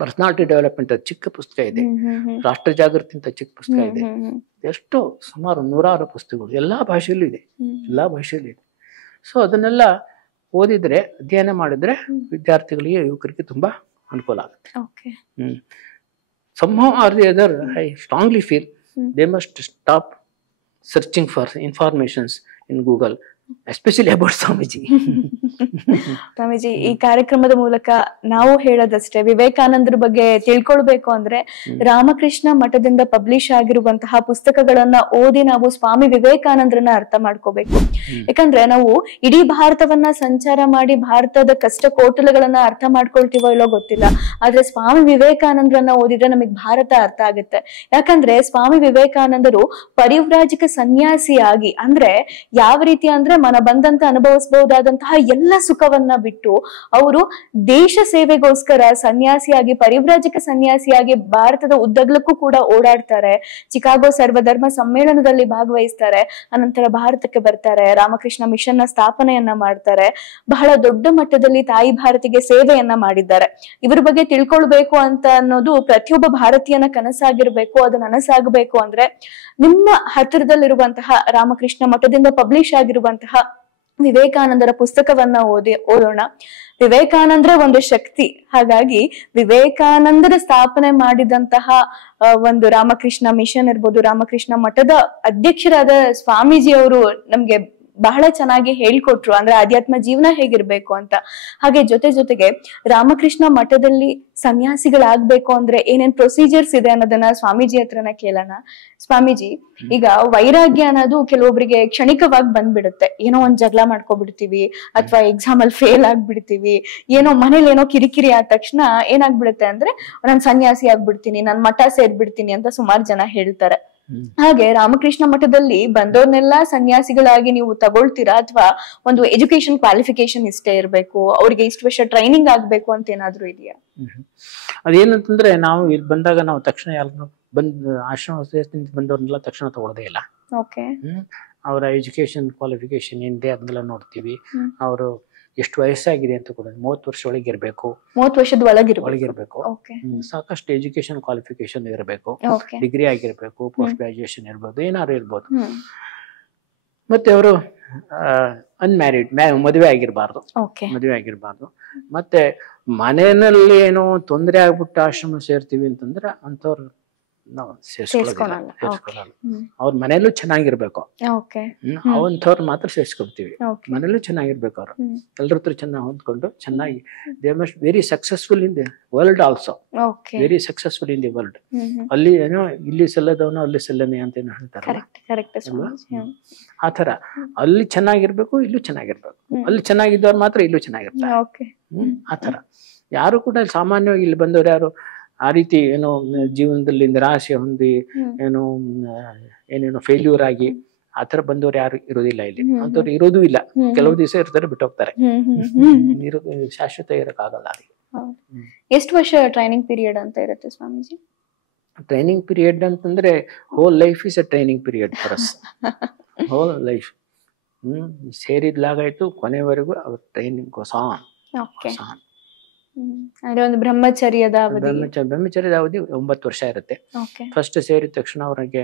Personality development ಚಿಕ್ಕ ಪುಸ್ತಕ ಇದೆ, ರಾಷ್ಟ್ರ ಜಾಗೃತಿ ಅಂತ ಚಿಕ್ಕ ಪುಸ್ತಕ ಇದೆ, ಎಷ್ಟು ಸುಮಾರು 100 ಪುಸ್ತಕಗಳು ಎಲ್ಲಾ ಭಾಷೆಯಲ್ಲೂ ಇದೆ, ಎಲ್ಲಾ ಭಾಷೆಯಲ್ಲೂ ಇದೆ. ಸೊ ಅದನ್ನೆಲ್ಲ ಓದಿದ್ರೆ, ಅಧ್ಯಯನ ಮಾಡಿದ್ರೆ ವಿದ್ಯಾರ್ಥಿಗಳಿಗೆ, ಯುವಕರಿಗೆ ತುಂಬಾ ಅನುಕೂಲ ಆಗುತ್ತೆ. somehow or the other, I strongly feel they must stop searching for informations in Google, especially about Swamiji. Swamiji, ಈ ಕಾರ್ಯಕ್ರಮದ ಮೂಲಕ ನಾವು ಹೇಳೋದಷ್ಟೇ, ವಿವೇಕಾನಂದರ ಬಗ್ಗೆ ತಿಳ್ಕೊಳ್ಬೇಕು ಅಂದ್ರೆ ರಾಮಕೃಷ್ಣ ಮಠದಿಂದ ಪಬ್ಲಿಷ್ ಆಗಿರುವಂತಹ ಪುಸ್ತಕಗಳನ್ನ ಓದಿ ನಾವು ಸ್ವಾಮಿ ವಿವೇಕಾನಂದರನ್ನ ಅರ್ಥ ಮಾಡ್ಕೋಬೇಕು. ಯಾಕಂದ್ರೆ ನಾವು ಇಡೀ ಭಾರತವನ್ನ ಸಂಚಾರ ಮಾಡಿ ಭಾರತದ ಕಷ್ಟ ಕೋಟಲಗಳನ್ನ ಅರ್ಥ ಮಾಡ್ಕೊಳ್ತೀವೋ ಇಲ್ಲೋ ಗೊತ್ತಿಲ್ಲ, ಆದ್ರೆ ಸ್ವಾಮಿ ವಿವೇಕಾನಂದರನ್ನ ಓದಿದ್ರೆ ನಮಗ್ ಭಾರತ ಅರ್ಥ ಆಗುತ್ತೆ. ಯಾಕಂದ್ರೆ ಸ್ವಾಮಿ ವಿವೇಕಾನಂದರು ಪರಿವ್ರಾಜಕ ಸನ್ಯಾಸಿಯಾಗಿ, ಅಂದ್ರೆ ಯಾವ ರೀತಿ ಅಂದ್ರೆ ಮನ ಬಂದಂತ ಅನುಭವಿಸಬಹುದಾದಂತಹ ಎಲ್ಲ ಸುಖವನ್ನ ಬಿಟ್ಟು ಅವರು ದೇಶ ಸೇವೆಗೋಸ್ಕರ ಸನ್ಯಾಸಿಯಾಗಿ, ಪರಿವ್ರಾಜಕ ಸನ್ಯಾಸಿಯಾಗಿ ಭಾರತದ ಉದ್ದಗಲಕ್ಕೂ ಕೂಡ ಓಡಾಡ್ತಾರೆ. ಚಿಕಾಗೋ ಸರ್ವಧರ್ಮ ಸಮ್ಮೇಳನದಲ್ಲಿ ಭಾಗವಹಿಸ್ತಾರೆ. ಅನಂತರ ಭಾರತಕ್ಕೆ ಬರ್ತಾರೆ, ರಾಮಕೃಷ್ಣ ಮಿಷನ್ ನ ಸ್ಥಾಪನೆಯನ್ನ ಮಾಡ್ತಾರೆ. ಬಹಳ ದೊಡ್ಡ ಮಟ್ಟದಲ್ಲಿ ತಾಯಿ ಭಾರತಿಗೆ ಸೇವೆಯನ್ನ ಮಾಡಿದ್ದಾರೆ. ಇವ್ರ ಬಗ್ಗೆ ತಿಳ್ಕೊಳ್ಬೇಕು ಅಂತ ಅನ್ನೋದು ಪ್ರತಿಯೊಬ್ಬ ಭಾರತೀಯನ ಕನಸಾಗಿರ್ಬೇಕು. ಅದು ನನಸಾಗಬೇಕು ಅಂದ್ರೆ ನಿಮ್ಮ ಹತ್ತಿರದಲ್ಲಿರುವಂತಹ ರಾಮಕೃಷ್ಣ ಮಠದಿಂದ ಪಬ್ಲಿಷ್ ಆಗಿರುವಂತಹ ವಿವೇಕಾನಂದರ ಪುಸ್ತಕವನ್ನ ಓದೋಣ. ವಿವೇಕಾನಂದರ ಒಂದು ಶಕ್ತಿ. ಹಾಗಾಗಿ ವಿವೇಕಾನಂದರ ಸ್ಥಾಪನೆ ಮಾಡಿದಂತಹ ಒಂದು ರಾಮಕೃಷ್ಣ ಮಿಷನ್ ಇರ್ಬೋದು, ರಾಮಕೃಷ್ಣ ಮಠದ ಅಧ್ಯಕ್ಷರಾದ ಸ್ವಾಮೀಜಿ ಅವರು ನಮ್ಗೆ ಬಹಳ ಚೆನ್ನಾಗಿ ಹೇಳ್ಕೊಟ್ರು, ಅಂದ್ರೆ ಆಧ್ಯಾತ್ಮ ಜೀವನ ಹೇಗಿರ್ಬೇಕು ಅಂತ. ಹಾಗೆ ಜೊತೆಗೆ ರಾಮಕೃಷ್ಣ ಮಠದಲ್ಲಿ ಸನ್ಯಾಸಿಗಳಾಗ್ಬೇಕು ಅಂದ್ರೆ ಏನೇನ್ ಪ್ರೊಸೀಜರ್ಸ್ ಇದೆ ಅನ್ನೋದನ್ನ ಸ್ವಾಮೀಜಿ ಹತ್ರನ ಕೇಳೋಣ. ಸ್ವಾಮೀಜಿ, ಈಗ ವೈರಾಗ್ಯ ಅನ್ನೋದು ಕೆಲವೊಬ್ಬರಿಗೆ ಕ್ಷಣಿಕವಾಗಿ ಬಂದ್ಬಿಡುತ್ತೆ. ಏನೋ ಒಂದ್ ಜಗಳ ಮಾಡ್ಕೊಬಿಡ್ತೀವಿ, ಅಥವಾ ಎಕ್ಸಾಮ್ ಅಲ್ಲಿ ಫೇಲ್ ಆಗ್ಬಿಡ್ತೀವಿ, ಏನೋ ಮನೇಲಿ ಏನೋ ಕಿರಿಕಿರಿ ಆದ ತಕ್ಷಣ ಏನಾಗ್ಬಿಡುತ್ತೆ ಅಂದ್ರೆ ನಾನ್ ಸನ್ಯಾಸಿ ಆಗ್ಬಿಡ್ತೀನಿ, ನಾನ್ ಮಠ ಸೇರ್ಬಿಡ್ತೀನಿ ಅಂತ ಸುಮಾರು ಜನ ಹೇಳ್ತಾರೆ. ಹಾಗೆ ರಾಮಕೃಷ್ಣ ಮಠದಲ್ಲಿ ಬಂದವ್ರನ್ನೆಲ್ಲಾ ಸನ್ಯಾಸಿಗಳಾಗಿ ನೀವು ತಗೊಳ್ತೀರಾ, ಅಥವಾ ಒಂದು ಎಜುಕೇಶನ್ ಕ್ವಾಲಿಫಿಕೇಶನ್ ಇಷ್ಟೇ ಇರ್ಬೇಕು, ಅವ್ರಿಗೆ ಇಷ್ಟು ವರ್ಷ ಟ್ರೈನಿಂಗ್ ಆಗ್ಬೇಕು ಅಂತ ಏನಾದ್ರು ಇದೆಯಾ? ಅದೇನಂತಂದ್ರೆ, ನಾವು ಇಲ್ಲಿ ಬಂದಾಗ ನಾವು ತಕ್ಷಣ ಯಾರು ಆಶ್ರಮ ಬಂದವ್ರನ್ನೆಲ್ಲ ತಕ್ಷಣ ತಗೊಳ್ಳೋದೇ ಇಲ್ಲ. ಅವರ ಎಜುಕೇಶನ್ ಕ್ವಾಲಿಫಿಕೇಶನ್ ಏನಿದೆ ಅದನ್ನೆಲ್ಲ ನೋಡ್ತೀವಿ. ಅವರು ಎಷ್ಟು ವಯಸ್ಸಾಗಿದೆ ಅಂತ ಕೂಡ 30 ವರ್ಷ ಒಳಗಿರ್ಬೇಕು, 30 ವರ್ಷದ ಒಳಗಿರ್ಬೇಕು, ಸಾಕಷ್ಟು ಎಜುಕೇಶನ್ ಕ್ವಾಲಿಫಿಕೇಶನ್ ಇರಬೇಕು, ಡಿಗ್ರಿ ಆಗಿರ್ಬೇಕು, ಪೋಸ್ಟ್ ಗ್ರಾಜುಯೇಷನ್ ಇರ್ಬೋದು, ಏನಾದ್ರು ಇರ್ಬೋದು. ಮತ್ತೆ ಅವರು ಅನ್ಮ್ಯಾರಿಡ್, ಮದುವೆ ಆಗಿರ್ಬಾರ್ದು. ಮತ್ತೆ ಮನೆಯಲ್ಲಿ ಏನೋ ತೊಂದರೆ ಆಗ್ಬಿಟ್ಟು ಆಶ್ರಮ ಸೇರ್ತೀವಿ ಅಂತಂದ್ರೆ ಅಂಥವ್ರು ನಾವು ಸೇರ್ಸ್ಕೊಳ್ಳಲ್ಲ. ಅವ್ರ ಮನೆಯಲ್ಲೂ ಚೆನ್ನಾಗಿರ್ಬೇಕು, ಅವಂಥವ್ರು ಮಾತ್ರ ಸೇರ್ಸ್ಕೊಳ್ತೀವಿ. ಮನೇಲೂ ಚೆನ್ನಾಗಿರ್ಬೇಕು, ಅವರು ಎಲ್ಲರ ಹತ್ರ ಚೆನ್ನಾಗಿ ಹೊಂದ್ಕೊಂಡು ಚೆನ್ನಾಗಿ, they must very successful in the world also, very successful in the world. ಅಲ್ಲಿ ಏನೋ ಇಲ್ಲಿ ಸಲ್ಲದವನು ಅಲ್ಲಿ ಸಲ್ಲನೆ ಅಂತ ಏನೋ ಹೇಳ್ತಾರಲ್ಲ, ಆತರ ಅಲ್ಲಿ ಚೆನ್ನಾಗಿರ್ಬೇಕು, ಇಲ್ಲೂ ಚೆನ್ನಾಗಿರ್ಬೇಕು. ಅಲ್ಲಿ ಚೆನ್ನಾಗಿದ್ದವ್ರು ಮಾತ್ರ ಇಲ್ಲೂ ಚೆನ್ನಾಗಿರ್ತಾರೆ. ಆತರ ಯಾರು ಕೂಡ ಸಾಮಾನ್ಯವಾಗಿ ಇಲ್ಲಿ ಬಂದವ್ರು ಯಾರು ಆ ರೀತಿ ಏನೋ ಜೀವನದಲ್ಲಿ ನಿರಾಶೆ ಹೊಂದಿ ಏನೇನೋ ಫೇಲ್ಯೂರ್ ಆಗಿ ಆತರ ಬಂದವ್ರು ಯಾರು ಇರೋದಿಲ್ಲ ಇಲ್ಲಿ. ಅಂತವ್ರು ಇರೋದೂ ಇಲ್ಲ. ಕೆಲವು ದಿವಸ ಇರ್ತಾರೆ, ಬಿಟ್ಟು ಹೋಗ್ತಾರೆ. ಶಾಶ್ವತ ಇರಕ್ಕಾಗಲ್ಲ. ಎಷ್ಟು ವರ್ಷ ಟ್ರೈನಿಂಗ್ ಪೀರಿಯಡ್ ಅಂತ ಇರುತ್ತೆ ಸ್ವಾಮೀಜಿ? ಟ್ರೈನಿಂಗ್ ಪೀರಿಯಡ್ ಅಂತಂದ್ರೆ whole life is a training period for us. Whole life ಸೇರಿದ್ಲಾಗಾಯ್ತು ಕೊನೆವರೆಗೂ ಅವ್ರ ಟ್ರೈನಿಂಗ್ ಹೊಸ. ಅಂದ್ರೆ ಒಂದು ಬ್ರಹ್ಮಚರ್ಯದ ಅವಧಿ 9 ವರ್ಷ ಇರುತ್ತೆ. ಫಸ್ಟ್ ಸೇರಿದ ತಕ್ಷಣ ಅವರಿಗೆ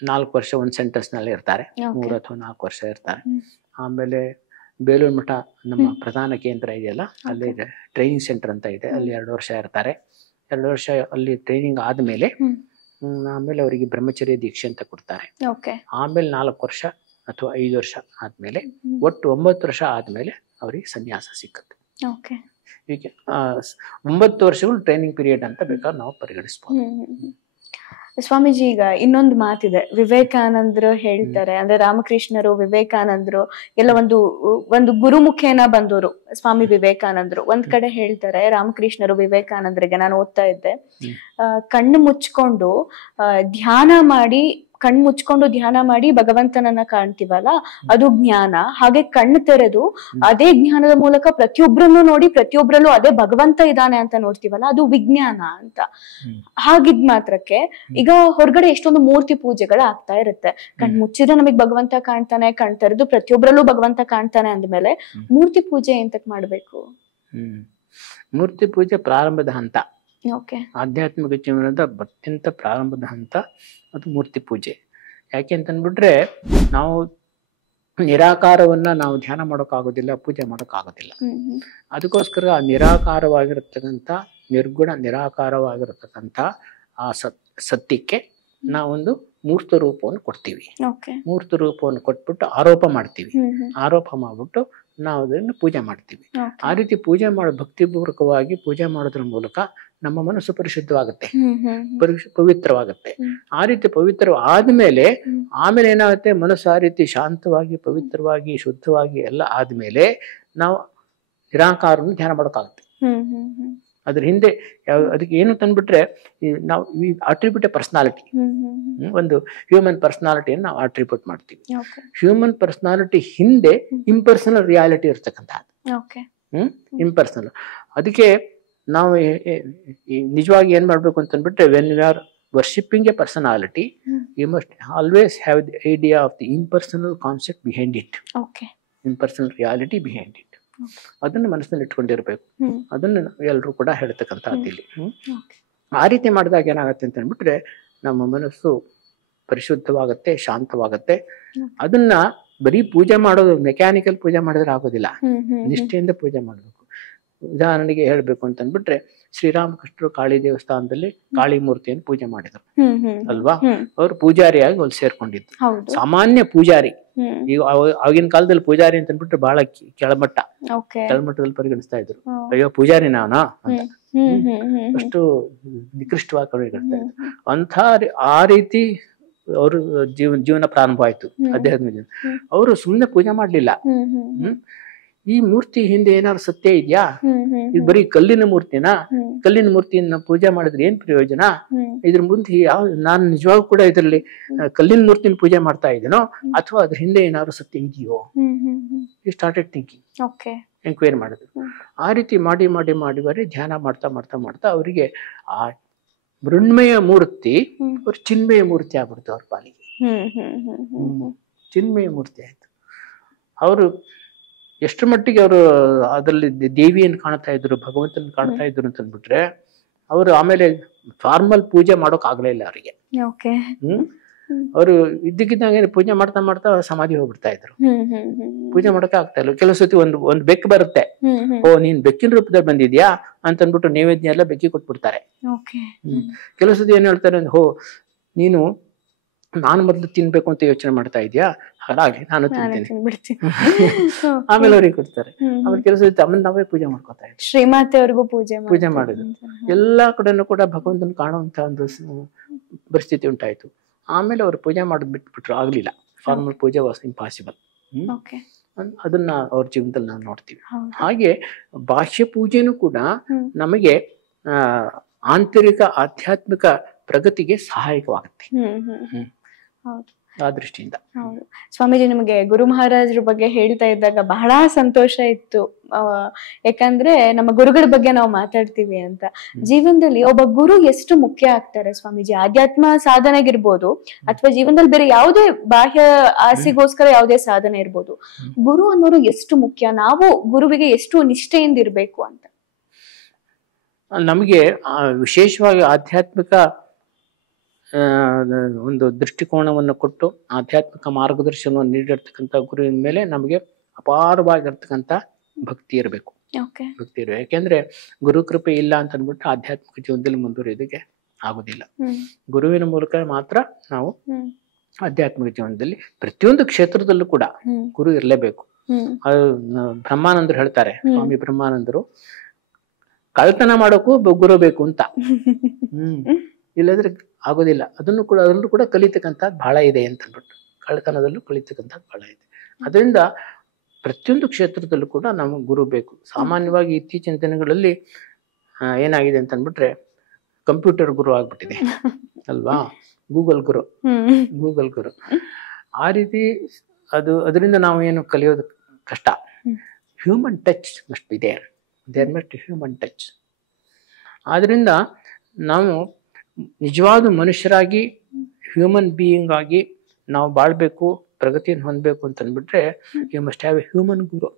4 ವರ್ಷ ಒಂದ್ ಸೆಂಟೆನ್ಸ್ ನಲ್ಲಿ ಇರ್ತಾರೆ, 3 ಅಥವಾ 4 ವರ್ಷ ಇರ್ತಾರೆ. ಆಮೇಲೆ ಬೇಲೂರು ಮಠ ನಮ್ಮ ಪ್ರಧಾನ ಕೇಂದ್ರ ಇದೆಯಲ್ಲ, ಅಲ್ಲಿ ಟ್ರೈನಿಂಗ್ ಸೆಂಟರ್ ಅಂತ ಇದೆ, ಅಲ್ಲಿ 2 ವರ್ಷ ಇರ್ತಾರೆ. 2 ವರ್ಷ ಅಲ್ಲಿ ಟ್ರೈನಿಂಗ್ ಆದ್ಮೇಲೆ ಆಮೇಲೆ ಅವರಿಗೆ ಬ್ರಹ್ಮಚರ್ಯ ದೀಕ್ಷೆ ಅಂತ ಕೊಡ್ತಾರೆ. ಆಮೇಲೆ 4 ವರ್ಷ ಅಥವಾ 5 ವರ್ಷ ಆದ್ಮೇಲೆ, ಒಟ್ಟು 9 ವರ್ಷ ಆದ್ಮೇಲೆ ಅವರಿಗೆ ಸನ್ಯಾಸ ಸಿಕ್ಕುತ್ತೆ. ಹೀಗೆ 9 ವರ್ಷಗಳು ಟ್ರೈನಿಂಗ್ ಪೀರಿಯಡ್ ಅಂತ ಬೇಕಾದ್ರೆ ನಾವು ಪರಿಗಣಿಸಬಹುದು. ಸ್ವಾಮೀಜಿ, ಈಗ ಇನ್ನೊಂದು ಮಾತಿದೆ, ವಿವೇಕಾನಂದರು ಹೇಳ್ತಾರೆ, ಅಂದ್ರೆ ರಾಮಕೃಷ್ಣರು ವಿವೇಕಾನಂದರು ಎಲ್ಲ ಒಂದು ಗುರುಮುಖೇನ ಬಂದವರು ಸ್ವಾಮಿ ವಿವೇಕಾನಂದರು. ಒಂದ್ ಕಡೆ ಹೇಳ್ತಾರೆ ರಾಮಕೃಷ್ಣರು ವಿವೇಕಾನಂದರಿಗೆ, ನಾನು ಓದ್ತಾ ಇದ್ದೆ, ಕಣ್ಣು ಮುಚ್ಕೊಂಡು ಧ್ಯಾನ ಮಾಡಿ ಭಗವಂತನನ್ನ ಕಾಣ್ತೀವಲ್ಲ, ಅದು ಜ್ಞಾನ. ಹಾಗೆ ಕಣ್ಣು ತೆರೆದು ಅದೇ ಜ್ಞಾನದ ಮೂಲಕ ಪ್ರತಿಯೊಬ್ಬರನ್ನು ನೋಡಿ ಪ್ರತಿಯೊಬ್ಬರಲ್ಲೂ ಅದೇ ಭಗವಂತ ಇದ್ದಾನೆ ಅಂತ ನೋಡ್ತೀವಲ್ಲ, ಅದು ವಿಜ್ಞಾನ ಅಂತ. ಹಾಗಿದ್ ಮಾತ್ರಕ್ಕೆ ಈಗ ಹೊರಗಡೆ ಎಷ್ಟೊಂದು ಮೂರ್ತಿ ಪೂಜೆಗಳು ಆಗ್ತಾ ಇರುತ್ತೆ. ಕಣ್ ಮುಚ್ಚಿದ್ರೆ ನಮಗ್ ಭಗವಂತ ಕಾಣ್ತಾನೆ, ಕಣ್ ತೆರೆದು ಪ್ರತಿಯೊಬ್ಬರಲ್ಲೂ ಭಗವಂತ ಕಾಣ್ತಾನೆ ಅಂದ್ಮೇಲೆ ಮೂರ್ತಿ ಪೂಜೆ ಎಂತಕ್ ಮಾಡ್ಬೇಕು? ಮೂರ್ತಿ ಪೂಜೆ ಪ್ರಾರಂಭದ ಹಂತ, ಓಕೆ ಆಧ್ಯಾತ್ಮಿಕ ಜೀವನದ ಅತ್ಯಂತ ಪ್ರಾರಂಭದ ಹಂತ ಅದು ಮೂರ್ತಿ ಪೂಜೆ. ಯಾಕೆ ಅಂತಂದ್ಬಿಟ್ರೆ ನಾವು ನಿರಾಕಾರವನ್ನ ನಾವು ಧ್ಯಾನ ಮಾಡೋಕ್ಕಾಗೋದಿಲ್ಲ, ಪೂಜೆ ಮಾಡೋಕ್ಕಾಗೋದಿಲ್ಲ. ಅದಕ್ಕೋಸ್ಕರ ಆ ನಿರಾಕಾರವಾಗಿರತಕ್ಕಂಥ ನಿರ್ಗುಣ ನಿರಾಕಾರವಾಗಿರತಕ್ಕಂಥ ಆ ಸತ್ಯಕ್ಕೆ ನಾವೊಂದು ಮೂರ್ತ ರೂಪವನ್ನು ಕೊಡ್ತೀವಿ. ಮೂರ್ತ ರೂಪವನ್ನು ಕೊಟ್ಬಿಟ್ಟು ಆರೋಪ ಮಾಡ್ತೀವಿ. ಆರೋಪ ಮಾಡ್ಬಿಟ್ಟು ನಾವು ಅದನ್ನು ಪೂಜೆ ಮಾಡ್ತೀವಿ. ಆ ರೀತಿ ಪೂಜೆ ಭಕ್ತಿಪೂರ್ವಕವಾಗಿ ಪೂಜೆ ಮಾಡೋದ್ರ ಮೂಲಕ ನಮ್ಮ ಮನಸ್ಸು ಪರಿಶುದ್ಧವಾಗುತ್ತೆ, ಪವಿತ್ರವಾಗುತ್ತೆ. ಆ ರೀತಿ ಪವಿತ್ರ ಆದ್ಮೇಲೆ ಆಮೇಲೆ ಏನಾಗುತ್ತೆ, ಮನಸ್ಸು ಆ ರೀತಿ ಶಾಂತವಾಗಿ ಪವಿತ್ರವಾಗಿ ಶುದ್ಧವಾಗಿ ಎಲ್ಲ ಆದ್ಮೇಲೆ ನಾವು ನಿರಾಕಾರವನ್ನು ಧ್ಯಾನ ಮಾಡೋಕ್ಕಾಗುತ್ತೆ. ಅದ್ರ ಹಿಂದೆ ಅದಕ್ಕೆ ಏನು ತಂದ್ಬಿಟ್ರೆ ನಾವು ಅಟ್ರಿಬ್ಯೂಟ್ ಪರ್ಸನಾಲಿಟಿ, ಒಂದು ಹ್ಯೂಮನ್ ಪರ್ಸನಾಲಿಟಿಯನ್ನು ನಾವು ಅಟ್ರಿಬ್ಯೂಟ್ ಮಾಡ್ತೀವಿ. ಹ್ಯೂಮನ್ ಪರ್ಸನಾಲಿಟಿ ಹಿಂದೆ ಇಂಪರ್ಸನಲ್ ರಿಯಾಲಿಟಿ ಇರ್ತಕ್ಕಂಥದ್ದು. ಇಂಪರ್ಸನಲ್. ಅದಕ್ಕೆ ನಾವು ನಿಜವಾಗಿ ಏನ್ ಮಾಡ್ಬೇಕು ಅಂತಂದ್ಬಿಟ್ರೆ, when we are worshipping a personality, you must always have the idea of the impersonal concept behind it, impersonal reality behind it. ಅದನ್ನು ಮನಸ್ಸಿನಲ್ಲಿ ಇಟ್ಕೊಂಡಿರ್ಬೇಕು. ಅದನ್ನು ಎಲ್ಲರೂ ಕೂಡ ಹೇಳ್ತಕ್ಕಂಥದ್ದು ಇಲ್ಲಿ. ಆ ರೀತಿ ಮಾಡಿದಾಗ ಏನಾಗುತ್ತೆ ಅಂತ ಅಂದ್ಬಿಟ್ರೆ ನಮ್ಮ ಮನಸ್ಸು ಪರಿಶುದ್ಧವಾಗುತ್ತೆ, ಶಾಂತವಾಗುತ್ತೆ. ಅದನ್ನ ಬರೀ ಪೂಜೆ ಮಾಡೋದು, ಮೆಕ್ಯಾನಿಕಲ್ ಪೂಜೆ ಮಾಡಿದ್ರೆ ಆಗೋದಿಲ್ಲ, ನಿಷ್ಠೆಯಿಂದ ಪೂಜೆ ಮಾಡಬೇಕು. ಉದಾಹರಣೆಗೆ ಹೇಳ್ಬೇಕು ಅಂತಂದ್ಬಿಟ್ರೆ, ಶ್ರೀರಾಮಕೃಷ್ಣರು ಕಾಳಿ ದೇವಸ್ಥಾನದಲ್ಲಿ ಕಾಳಿ ಮೂರ್ತಿಯನ್ನು ಪೂಜೆ ಮಾಡಿದ್ರು ಅಲ್ವಾ. ಅವ್ರು ಪೂಜಾರಿಯಾಗಿ ಅಲ್ಲಿ ಸೇರ್ಕೊಂಡಿದ್ರು, ಸಾಮಾನ್ಯ ಪೂಜಾರಿ. ಈಗ ಆಗಿನ ಕಾಲದಲ್ಲಿ ಪೂಜಾರಿ ಅಂತ ಅಂದ್ಬಿಟ್ರೆ ಬಹಳ ಕೆಳಮಟ್ಟದಲ್ಲಿ ಪರಿಗಣಿಸ್ತಾ ಇದ್ರು. ಅಯ್ಯೋ ಪೂಜಾರಿ ನಾನಾ ಅಂತ ಅಷ್ಟು ನಿಕೃಷ್ಟವಾಗಿ ಪರಿಗಣಿಸ್ತಾ ಇದ್ರು. ಅಂಥ ಆ ರೀತಿ ಅವರು ಜೀವನ ಪ್ರಾರಂಭ ಆಯ್ತು, ಅಧ್ಯಾತ್ಮ ಜೀವನ. ಅವರು ಸುಮ್ಮನೆ ಪೂಜೆ ಮಾಡ್ಲಿಲ್ಲ. ಈ ಮೂರ್ತಿ ಹಿಂದೆ ಏನಾದ್ರು ಸತ್ಯ ಇದೆಯಾ, ಇದು ಬರೀ ಕಲ್ಲಿನ ಮೂರ್ತಿನಾ, ಕಲ್ಲಿನ ಮೂರ್ತಿಯನ್ನ ಪೂಜೆ ಮಾಡಿದ್ರೆ ಏನ್ ಪ್ರಯೋಜನ, ಇದ್ರ ಮುಂದೆ ನಾನು ನಿಜವಾಗೂ ಕೂಡ ಇದರಲ್ಲಿ ಕಲ್ಲಿನ ಮೂರ್ತಿನ ಪೂಜೆ ಮಾಡ್ತಾ ಇದ್ದೀನೋ ಅಥವಾ ಅದ್ರ ಹಿಂದೆ ಏನಾದ್ರು ಸತ್ಯ ಇದೆಯೋ, ಯು ಸ್ಟಾರ್ಟೆಡ್ ಥಿಂಕಿಂಗ್, ಎಂಕ್ವೈರಿ ಮಾಡಿದ್ರು. ಆ ರೀತಿ ಮಾಡಿ ಮಾಡಿ ಮಾಡಿ ಬರೀ ಧ್ಯಾನ ಮಾಡ್ತಾ ಮಾಡ್ತಾ ಮಾಡ್ತಾ ಅವರಿಗೆ ಆ ಮೃಣ್ಮಯ ಮೂರ್ತಿ ಅವ್ರ ಚಿನ್ಮಯ ಮೂರ್ತಿ ಆಗ್ಬಿಡ್ತು. ಅವ್ರ ಪಾಲಿಗೆ ಚಿನ್ಮಯ ಮೂರ್ತಿ ಆಯ್ತು. ಅವರು ಎಷ್ಟು ಮಟ್ಟಿಗೆ ಅವರು ಅದರಲ್ಲಿ ದೇವಿಯನ್ನು ಕಾಣ್ತಾ ಇದ್ರು, ಭಗವಂತನ ಕಾಣ್ತಾ ಇದ್ರು ಅಂತಂದ್ಬಿಟ್ರೆ, ಅವರು ಆಮೇಲೆ ಫಾರ್ಮಲ್ ಪೂಜೆ ಮಾಡೋಕ್ ಆಗ್ಲೇ ಇಲ್ಲ ಅವರಿಗೆ. ಅವರು ಇದ್ದಕ್ಕಿದ್ದಂಗೆ ಪೂಜೆ ಮಾಡ್ತಾ ಮಾಡ್ತಾ ಸಮಾಧಿ ಹೋಗ್ಬಿಡ್ತಾ ಇದ್ರು. ಪೂಜೆ ಮಾಡಕ್ಕೆ ಆಗ್ತಾ ಇಲ್ಲ. ಕೆಲವು ಸತಿ ಒಂದು ಬೆಕ್ಕು ಬರುತ್ತೆ, ಓ ನೀನ್ ಬೆಕ್ಕಿನ ರೂಪದಲ್ಲಿ ಬಂದಿದ್ಯಾ ಅಂತಂದ್ಬಿಟ್ಟು ನೈವೇದ್ಯ ಎಲ್ಲ ಬೆಕ್ಕಿ ಕೊಟ್ಬಿಡ್ತಾರೆ. ಕೆಲವು ಸತಿ ಏನ್ ಹೇಳ್ತಾರೆ, ಹೋ ನೀನು ನಾನು ಮೊದ್ಲು ತಿನ್ಬೇಕು ಅಂತ ಯೋಚನೆ ಮಾಡ್ತಾ ಇದ್ಯಾ, ಹಾಗಾಗಿ ನಾನು ತಿಂತೀನಿ ಆಮೇಲೆ ಅವ್ರಿಗೆ ಕೊಡ್ತಾರೆ. ಆಮೇಲೆ ಕೆಲಸ ಅಮ್ಮನ ನಾವೇ ಪೂಜೆ ಮಾಡ್ಕೊತಾ ಇದ್ವಿ, ಶ್ರೀಮಾತೆ ಅವ್ರಿಗೂ ಪೂಜೆ ಮಾಡಿದ್ರು. ಎಲ್ಲಾ ಕಡೆನೂ ಕೂಡ ಭಗವಂತನ ಕಾಣುವಂತ ಒಂದು ಪರಿಸ್ಥಿತಿ ಉಂಟಾಯ್ತು. ಆಮೇಲೆ ಅವ್ರು ಪೂಜೆ ಮಾಡೋದ್ ಬಿಟ್ಬಿಟ್ರು, ಆಗ್ಲಿಲ್ಲ. ಫಾರ್ಮಲ್ ಪೂಜೆ ವಾಸ್ ಇಂಪಾಸಿಬಲ್. ಅದನ್ನ ಅವ್ರ ಜೀವನದಲ್ಲಿ ನಾವು ನೋಡ್ತೀವಿ. ಹಾಗೆ ಬಾಹ್ಯ ಪೂಜೆನೂ ಕೂಡ ನಮಗೆ ಆಂತರಿಕ ಆಧ್ಯಾತ್ಮಿಕ ಪ್ರಗತಿಗೆ ಸಹಾಯಕವಾಗುತ್ತೆ. ಆ ದೃಷ್ಟಿಯಿಂದ ಸ್ವಾಮೀಜಿ, ನಿಮಗೆ ಗುರು ಮಹಾರಾಜರ ಬಗ್ಗೆ ಹೇಳ್ತಾ ಇದ್ದಾಗ ಬಹಳ ಸಂತೋಷ ಇತ್ತು. ಯಾಕಂದ್ರೆ ನಮ್ಮ ಗುರುಗಳ ಬಗ್ಗೆ ನಾವು ಮಾತಾಡ್ತೀವಿ ಅಂತ. ಜೀವನದಲ್ಲಿ ಒಬ್ಬ ಗುರು ಎಷ್ಟು ಮುಖ್ಯ ಆಗ್ತಾರೆ ಸ್ವಾಮೀಜಿ? ಆಧ್ಯಾತ್ಮ ಸಾಧನೆಗಿರ್ಬೋದು ಅಥವಾ ಜೀವನದಲ್ಲಿ ಬೇರೆ ಯಾವುದೇ ಬಾಹ್ಯ ಆಸೆಗೋಸ್ಕರ ಯಾವುದೇ ಸಾಧನೆ ಇರ್ಬೋದು, ಗುರು ಅನ್ನೋರು ಎಷ್ಟು ಮುಖ್ಯ, ನಾವು ಗುರುವಿಗೆ ಎಷ್ಟು ನಿಷ್ಠೆಯಿಂದ ಇರ್ಬೇಕು ಅಂತ. ನಮಗೆ ವಿಶೇಷವಾಗಿ ಆಧ್ಯಾತ್ಮಿಕ ಒಂದು ದೃಷ್ಟಿಕೋನವನ್ನು ಕೊಟ್ಟು ಆಧ್ಯಾತ್ಮಿಕ ಮಾರ್ಗದರ್ಶನವನ್ನು ನೀಡಿರ್ತಕ್ಕಂಥ ಗುರುವಿನ ಮೇಲೆ ನಮಗೆ ಅಪಾರವಾಗಿರ್ತಕ್ಕಂಥ ಭಕ್ತಿ ಇರಬೇಕು. ಭಕ್ತಿ ಇರಬೇಕು. ಯಾಕೆಂದ್ರೆ ಗುರು ಕೃಪೆ ಇಲ್ಲ ಅಂತ ಅಂದ್ಬಿಟ್ಟು ಆಧ್ಯಾತ್ಮಿಕ ಜೀವನದಲ್ಲಿ ಮುಂದುವರಿಯೋದಕ್ಕೆ ಆಗುದಿಲ್ಲ. ಗುರುವಿನ ಮೂಲಕ ಮಾತ್ರ ನಾವು ಆಧ್ಯಾತ್ಮಿಕ ಜೀವನದಲ್ಲಿ ಪ್ರತಿಯೊಂದು ಕ್ಷೇತ್ರದಲ್ಲೂ ಕೂಡ ಗುರು ಇರಲೇಬೇಕು. ಅದು ಬ್ರಹ್ಮಾನಂದರು ಹೇಳ್ತಾರೆ, ಸ್ವಾಮಿ ಬ್ರಹ್ಮಾನಂದರು, ಕಳ್ತನ ಮಾಡೋಕ್ಕೂ ಗುರು ಬೇಕು ಅಂತ. ಇಲ್ಲದ್ರೆ ಆಗೋದಿಲ್ಲ. ಅದರಲ್ಲೂ ಕೂಡ ಕಲಿತಕ್ಕಂಥದ್ದು ಬಹಳ ಇದೆ ಅಂತ ಅಂದ್ಬಿಟ್ಟು, ಕಳ್ಳತನದಲ್ಲೂ ಕಲಿತಕ್ಕಂಥದ್ದು ಬಹಳ ಇದೆ. ಅದರಿಂದ ಪ್ರತಿಯೊಂದು ಕ್ಷೇತ್ರದಲ್ಲೂ ಕೂಡ ನಮಗೆ ಗುರು ಬೇಕು. ಸಾಮಾನ್ಯವಾಗಿ ಇತ್ತೀಚಿನ ದಿನಗಳಲ್ಲಿ ಏನಾಗಿದೆ ಅಂತ ಅಂದ್ಬಿಟ್ರೆ, ಕಂಪ್ಯೂಟರ್ ಗುರು ಆಗ್ಬಿಟ್ಟಿದೆ ಅಲ್ವಾ, ಗೂಗಲ್ ಗುರು. ಆ ರೀತಿ ಅದರಿಂದ ನಾವು ಏನು ಕಲಿಯೋದು ಕಷ್ಟ. Human touch must be there must human touch. ಆದ್ರಿಂದ ನಾವು ನಿಜವಾದ ಮನುಷ್ಯರಾಗಿ, ಹ್ಯೂಮನ್ ಬೀಯಿಂಗ್ ಆಗಿ ನಾವು ಬಾಳ್ಬೇಕು, ಪ್ರಗತಿಯನ್ನು ಹೊಂದಬೇಕು ಅಂತ ಅಂದ್ಬಿಟ್ರೆ you must have a human guru.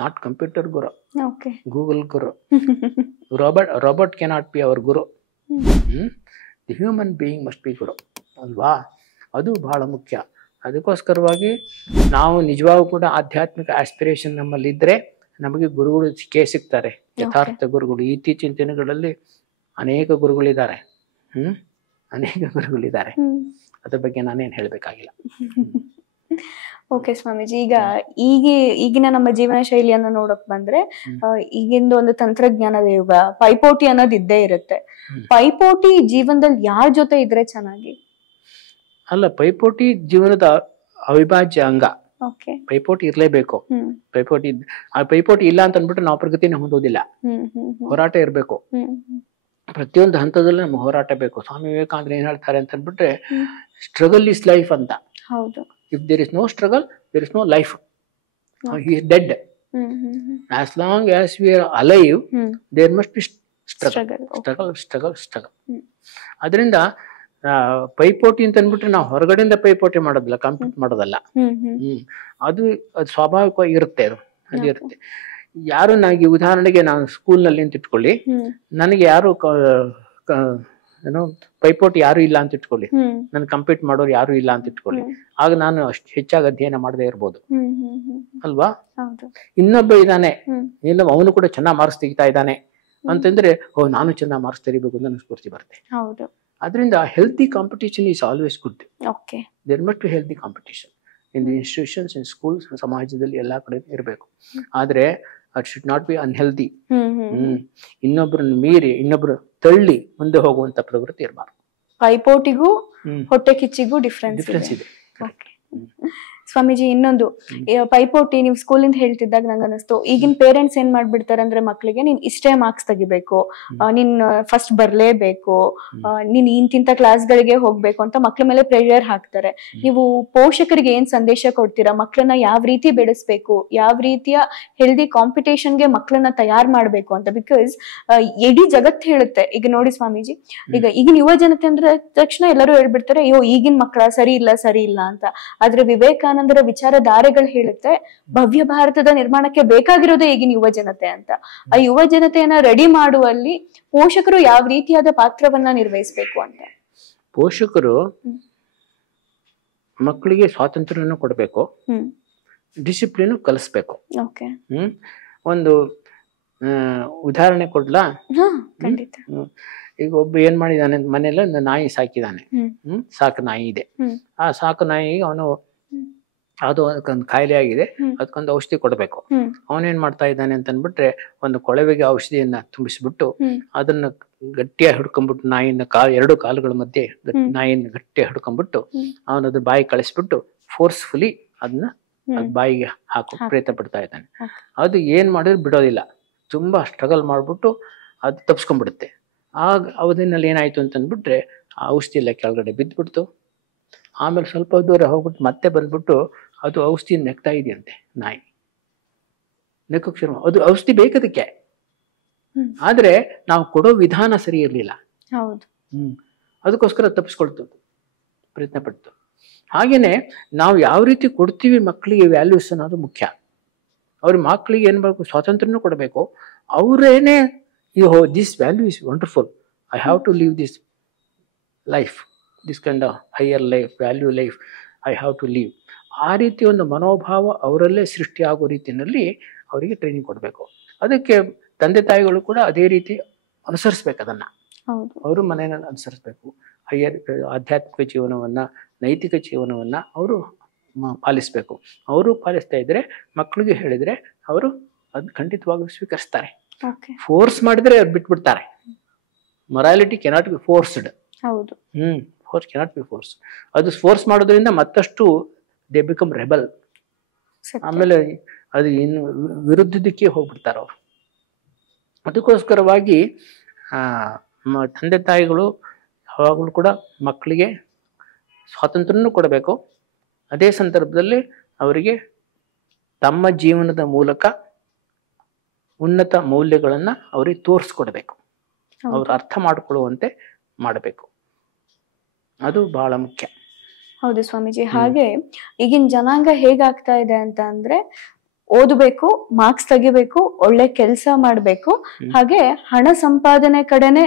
Not computer guru, okay Google guru. Robert cannot be our guru. The human being must be guru ಅಲ್ವಾ? ಅದು ಬಹಳ ಮುಖ್ಯ. ಅದಕ್ಕೋಸ್ಕರವಾಗಿ ನಾವು ನಿಜವಾಗೂ ಕೂಡ ಆಧ್ಯಾತ್ಮಿಕ ಆಸ್ಪಿರೇಷನ್ ನಮ್ಮಲ್ಲಿದ್ದರೆ ನಮಗೆ ಗುರುಗಳು ಸಿಗ್ತಾರೆ, ಯಥಾರ್ಥ ಗುರುಗಳು. ಇತ್ತೀಚಿನ ದಿನಗಳಲ್ಲಿ ಅನೇಕ ಗುರುಗಳಿದ್ದಾರೆ, ಅನೇಕ ಗುರುಗಳಿದ್ದಾರೆ. ಅದ್ರ ಬಗ್ಗೆ ನಾನೇನು ಹೇಳಬೇಕಾಗಿಲ್ಲ. ಓಕೆ ಸ್ವಾಮೀಜಿ, ಈಗಿನ ನಮ್ಮ ಜೀವನ ಶೈಲಿಯನ್ನ ನೋಡಕ್ ಬಂದ್ರೆ ಈಗಿಂದ ಒಂದು ತಂತ್ರಜ್ಞಾನದ ಯುಗ, ಪೈಪೋಟಿ ಅನ್ನೋದು ಇದ್ದೇ ಇರುತ್ತೆ. ಪೈಪೋಟಿ ಜೀವನದಲ್ಲಿ ಯಾರ ಜೊತೆ ಇದ್ರೆ ಚೆನ್ನಾಗಿ? ಅಲ್ಲ, ಪೈಪೋಟಿ ಜೀವನದ ಅವಿಭಾಜ್ಯ ಅಂಗ. ಪೈಪೋಟಿ ಇರ್ಲೇಬೇಕು. ಪೈಪೋಟಿ ಇಲ್ಲ ಅಂತ ಅಂದ್ಬಿಟ್ಟು ನಾವು ಪ್ರಗತಿನೇ ಹೊಂದೋದಿಲ್ಲ. ಹೋರಾಟ ಇರ್ಬೇಕು. ಪ್ರತಿಯೊಂದು ಹಂತದಲ್ಲೂ ನಮ್ಗೆ ಹೋರಾಟ ಬೇಕು. ಸ್ವಾಮಿ ವಿವೇಕಾನಂದರು ಏನ್ ಹೇಳ್ತಾರೆ ಅಂತ ಅಂದ್ಬಿಟ್ರೆ, ಸ್ಟ್ರಗಲ್ ಇಸ್ ಲೈಫ್ ಅಂತ. If there is no struggle, there is no life. He is dead. As long as we are alive, there must be struggle. ಅದರಿಂದ ಪೈಪೋಟಿ ಅಂತ ಅಂದ್ಬಿಟ್ರೆ ನಾವು ಹೊರಗಡೆಯಿಂದ ಪೈಪೋಟಿ ಮಾಡೋದಿಲ್ಲ, ಕಂಪ್ಲೀಟ್ ಮಾಡೋದಲ್ಲ. ಅದು ಸ್ವಾಭಾವಿಕವಾಗಿ ಇರುತ್ತೆ. ಅದು ಇರುತ್ತೆ. ಯಾರು ನನಗೆ ಉದಾಹರಣೆಗೆ ನಾನು ಸ್ಕೂಲ್ನಲ್ಲಿ ಅಂತ ಇಟ್ಕೊಳ್ಳಿ, ನನಗೆ ಯಾರು ಏನೋ ಪೈಪೋಟಿ ಯಾರು ಇಲ್ಲ ಅಂತ ಇಟ್ಕೊಳ್ಳಿ, ನನ್ ಕಂಪೀಟ್ ಮಾಡೋರು ಯಾರು ಇಲ್ಲ ಅಂತ ಇಟ್ಕೊಳ್ಳಿ, ಆಗ ನಾನು ಅಷ್ಟು ಹೆಚ್ಚಾಗಿ ಅಧ್ಯಯನ ಮಾಡದೇ ಇರ್ಬೋದು ಅಲ್ವಾ? ಇನ್ನೊಬ್ಬ ಇದ್ದಾನೆ, ಅವನು ಕೂಡ ಚೆನ್ನಾಗಿ ಮಾರ್ಕ್ಸ್ ತೆಗಿತಾ ಇದ್ದಾನೆ ಅಂತಂದ್ರೆ, ನಾನು ಚೆನ್ನಾಗಿ ಮಾರ್ಕ್ಸ್ ತೆಗಿಬೇಕು ಅಂತ ನನಗೆ ಸ್ಫೂರ್ತಿ ಬರುತ್ತೆ. ಅದರಿಂದ healthy competition is always good. There must be healthy competition in the institutions, in schools, ಸಮಾಜದಲ್ಲಿ ಎಲ್ಲಾ ಕಡೆ ಇರಬೇಕು. ಆದ್ರೆ it should not be unhealthy. ಇನ್ನೊಬ್ಬರನ್ನು ಮೀರಿ ಇನ್ನೊಬ್ರು ತಳ್ಳಿ ಮುಂದೆ ಹೋಗುವಂತ ಪ್ರವೃತ್ತಿ ಇರಬಾರ್ದು. ಪೈಪೋಟಿಗೂ ಹೊಟ್ಟೆ ಕಿಚ್ಚಿಗೂ ಡಿಫ್ರೆನ್ಸ್ ಇದೆ. ಸ್ವಾಮೀಜಿ, ಇನ್ನೊಂದು ಪೈಪೋಟಿ ನೀವು ಸ್ಕೂಲಿಂದ ಹೇಳ್ತಿದ್ದಾಗ ನಂಗೆ ಅನಿಸ್ತು, ಈಗಿನ ಪೇರೆಂಟ್ಸ್ ಏನ್ ಮಾಡ್ಬಿಡ್ತಾರೆ ಅಂದ್ರೆ ಮಕ್ಳಿಗೆ ನೀನ್ ಇಷ್ಟೇ ಮಾರ್ಕ್ಸ್ ತೆಗಿಬೇಕು, ನೀನ್ ಫಸ್ಟ್ ಬರ್ಲೇಬೇಕು, ನೀನ್ ಇಂತಿಂತ ಕ್ಲಾಸ್ಗಳಿಗೆ ಹೋಗ್ಬೇಕು ಅಂತ ಮಕ್ಳ ಮೇಲೆ ಪ್ರೆಷರ್ ಹಾಕ್ತಾರೆ. ನೀವು ಪೋಷಕರಿಗೆ ಏನ್ ಸಂದೇಶ ಕೊಡ್ತೀರಾ? ಮಕ್ಳನ್ನ ಯಾವ ರೀತಿ ಬೆಳೆಸ್ಬೇಕು, ಯಾವ ರೀತಿಯ ಹೆಲ್ದಿ ಕಾಂಪಿಟೇಷನ್ಗೆ ಮಕ್ಳನ್ನ ತಯಾರು ಮಾಡ್ಬೇಕು ಅಂತ? ಬಿಕಾಸ್ ಇಡೀ ಜಗತ್ತು ಹೇಳುತ್ತೆ. ಈಗ ನೋಡಿ ಸ್ವಾಮೀಜಿ, ಈಗಿನ ಯುವ ಜನತೆ ಅಂದ್ರೆ ತಕ್ಷಣ ಎಲ್ಲರೂ ಹೇಳ್ಬಿಡ್ತಾರೆ, ಅಯ್ಯೋ ಈಗಿನ ಮಕ್ಳ ಸರಿ ಇಲ್ಲ ಅಂತ. ಆದ್ರೆ ವಿವೇಕಾನಂದರ ವಿಚಾರಧಾರೆಗಳು ಹೇಳುತ್ತೆ, ಭವ್ಯ ಭಾರತದ ನಿರ್ಮಾಣಕ್ಕೆ ಬೇಕಾಗಿರೋದೇ ಈಗಿನ ಯುವ ಜನತೆ ಅಂತ. ಆ ಯುವ ಜನತೆಯನ್ನ ರೆಡಿ ಮಾಡುವಲ್ಲಿ ಪೋಷಕರು ಯಾವ ರೀತಿಯಾದ ಪಾತ್ರವನ್ನ ನಿರ್ವಹಿಸಬೇಕು ಅಂತ? ಪೋಷಕರು ಮಕ್ಕಳಿಗೆ ಸ್ವಾತಂತ್ರ್ಯವನ್ನು ಕೊಡಬೇಕು, ಡಿಸಿಪ್ಲಿನ್ ಕಲಿಸ್ಬೇಕು. ಒಂದು ಉದಾಹರಣೆ ಕೊಡ್ಲಾ? ಈಗ ಒಬ್ಬ ಏನ್ ಮಾಡಿದಾನೆ, ಮನೇಲಿ ಒಂದು ನಾಯಿ ಸಾಕಿದಾನೆ. ಸಾಕು ನಾಯಿ ಇದೆ. ಆ ಸಾಕು ನಾಯಿಗೆ ಅವನು ಅದು ಅದಕ್ಕೊಂದು ಕಾಯಿಲೆ ಆಗಿದೆ, ಅದಕ್ಕೊಂದು ಔಷಧಿ ಕೊಡ್ಬೇಕು. ಅವನೇನ್ ಮಾಡ್ತಾ ಇದ್ದಾನೆ ಅಂತ ಅಂದ್ಬಿಟ್ರೆ, ಒಂದು ಕೊಳವೆಗೆ ಔಷಧಿಯನ್ನ ತುಂಬಿಸ್ಬಿಟ್ಟು ಅದನ್ನ ಗಟ್ಟಿಯಾಗಿ ಹಿಡ್ಕೊಂಡ್ಬಿಟ್ಟು ನಾಯಿನ ಎರಡು ಕಾಲುಗಳ ಮಧ್ಯೆ ನಾಯಿನ ಗಟ್ಟಿಯಾಗಿ ಹಿಡ್ಕೊಂಡ್ಬಿಟ್ಟು ಅವನದು ಬಾಯಿ ಕಳಿಸ್ಬಿಟ್ಟು ಫೋರ್ಸ್ಫುಲಿ ಅದನ್ನ ಬಾಯಿಗೆ ಹಾಕೋ ಪ್ರಯತ್ನ ಪಡ್ತಾ ಇದ್ದಾನೆ. ಅದು ಏನ್ ಮಾಡಿದ್ರು ಬಿಡೋದಿಲ್ಲ, ತುಂಬಾ ಸ್ಟ್ರಗಲ್ ಮಾಡ್ಬಿಟ್ಟು ಅದು ತಪ್ಸ್ಕೊಂಡ್ಬಿಡುತ್ತೆ. ಆಗ ಅವಧಿನಲ್ಲಿ ಏನಾಯ್ತು ಅಂತಂದ್ಬಿಟ್ರೆ, ಆ ಔಷಧಿ ಎಲ್ಲ ಕೆಳಗಡೆ ಬಿದ್ದ್ಬಿಡ್ತು. ಆಮೇಲೆ ಸ್ವಲ್ಪ ದೂರ ಹೋಗ್ಬಿಟ್ಟು ಮತ್ತೆ ಬಂದ್ಬಿಟ್ಟು ಅದು ಔಷಧಿ ನೆಕ್ತಾ ಇದೆಯಂತೆ ನಾಯಿ. ನೆಕ್ಕಕ್ಕೆ ಶುರು, ಅದು ಔಷಧಿ ಬೇಕದಕ್ಕೆ, ಆದ್ರೆ ನಾವು ಕೊಡೋ ವಿಧಾನ ಸರಿ ಇರ್ಲಿಲ್ಲ. ಅದಕ್ಕೋಸ್ಕರ ತಪ್ಪಿಸ್ಕೊಳ್ತು, ಪ್ರಯತ್ನ ಪಡ್ತು. ಹಾಗೇನೆ ನಾವು ಯಾವ ರೀತಿ ಕೊಡ್ತೀವಿ ಮಕ್ಕಳಿಗೆ ವ್ಯಾಲ್ಯೂಸ್ ಅನ್ನೋದು ಮುಖ್ಯ. ಅವ್ರ ಮಕ್ಕಳಿಗೆ ಏನ್ ಬೇಕು, ಸ್ವಾತಂತ್ರ್ಯನೂ ಕೊಡಬೇಕು. ಅವರೇನೆ this value is wonderful, I have to live this life, this kind of higher life, value life I have to live. ಆ ರೀತಿ ಒಂದು ಮನೋಭಾವ ಅವರಲ್ಲೇ ಸೃಷ್ಟಿ ಆಗೋ ರೀತಿಯಲ್ಲಿ ಅವರಿಗೆ ಟ್ರೈನಿಂಗ್ ಕೊಡಬೇಕು. ಅದಕ್ಕೆ ತಂದೆ ತಾಯಿಗಳು ಕೂಡ ಅದೇ ರೀತಿ ಅನುಸರಿಸ್ಬೇಕು. ಅದನ್ನ ಅವರು ಮನೆಯಲ್ಲಿ ಅನುಸರಿಸ್ಬೇಕು. ಹೈಯರ್ ಆಧ್ಯಾತ್ಮಿಕ ಜೀವನವನ್ನ, ನೈತಿಕ ಜೀವನವನ್ನ ಅವರು ಪಾಲಿಸ್ಬೇಕು. ಅವರು ಪಾಲಿಸ್ತಾ ಇದ್ರೆ, ಮಕ್ಕಳಿಗೆ ಹೇಳಿದ್ರೆ ಅವರು ಅದ್ ಖಂಡಿತವಾಗ್ಲೂ ಸ್ವೀಕರಿಸ್ತಾರೆ. ಫೋರ್ಸ್ ಮಾಡಿದ್ರೆ ಅವ್ರು ಬಿಟ್ಬಿಡ್ತಾರೆ. Morality cannot be forced. Force cannot be force. ಅದು ಫೋರ್ಸ್ ಮಾಡೋದ್ರಿಂದ ಮತ್ತಷ್ಟು ದೇ ಬಿಕಮ್ ರೆಬಲ್. ಆಮೇಲೆ ಅದು ಇನ್ನು ವಿರುದ್ಧ ದಿಕ್ಕೇ ಹೋಗ್ಬಿಡ್ತಾರೆ ಅವರು. ಅದಕ್ಕೋಸ್ಕರವಾಗಿ ತಂದೆ ತಾಯಿಗಳು ಯಾವಾಗಲೂ ಕೂಡ ಮಕ್ಕಳಿಗೆ ಸ್ವಾತಂತ್ರ್ಯನೂ ಕೊಡಬೇಕು. ಅದೇ ಸಂದರ್ಭದಲ್ಲಿ ಅವರಿಗೆ ತಮ್ಮ ಜೀವನದ ಮೂಲಕ ಉನ್ನತ ಮೌಲ್ಯಗಳನ್ನ ಅವ್ರಿಗೆ ತೋರಿಸ್ಕೊಡ್ಬೇಕು, ಅವ್ರು ಅರ್ಥ ಮಾಡ್ಕೊಳ್ಳುವಂತೆ ಮಾಡಬೇಕು. ಅದು ಬಹಳ ಮುಖ್ಯ. ಹೌದು ಸ್ವಾಮೀಜಿ. ಹಾಗೆ ಈಗಿನ ಜನಾಂಗ ಹೇಗಾಗ್ತಾ ಇದೆ ಅಂತ ಅಂದ್ರೆ, ಓದಬೇಕು, ಮಾರ್ಕ್ಸ್ ತೆಗಿಬೇಕು, ಒಳ್ಳೆ ಕೆಲಸ ಮಾಡ್ಬೇಕು, ಹಾಗೆ ಹಣ ಸಂಪಾದನೆ ಕಡೆನೆ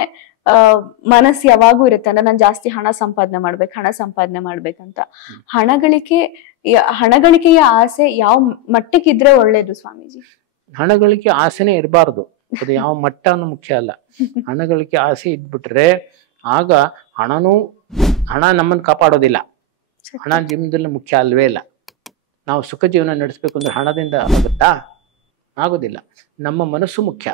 ಮನಸ್ಸು ಯಾವಾಗೂ ಇರುತ್ತೆ. ಅಂದ್ರೆ ನಾನು ಜಾಸ್ತಿ ಹಣ ಸಂಪಾದನೆ ಮಾಡ್ಬೇಕಂತ. ಹಣಗಳಿಕೆಯ ಆಸೆ ಯಾವ ಮಟ್ಟಕ್ಕಿದ್ರೆ ಒಳ್ಳೇದು ಸ್ವಾಮೀಜಿ? ಹಣಗಳಿಕೆ ಆಸೆನೇ ಇರಬಾರ್ದು, ಅದು ಯಾವ ಮಟ್ಟನೂ ಮುಖ್ಯ ಅಲ್ಲ. ಹಣಗಳಿಕೆ ಆಸೆ ಇದ್ಬಿಟ್ರೆ ಆಗ ಹಣ ನಮ್ಮನ್ನು ಕಾಪಾಡೋದಿಲ್ಲ. ಹಣ ಜೀವನದಲ್ಲಿ ಮುಖ್ಯ ಅಲ್ವೇ ಇಲ್ಲ. ನಾವು ಸುಖ ಜೀವನ ನಡೆಸಬೇಕು ಅಂದ್ರೆ ಹಣದಿಂದ ಆಗುತ್ತಾ? ಆಗೋದಿಲ್ಲ. ನಮ್ಮ ಮನಸ್ಸು ಮುಖ್ಯ.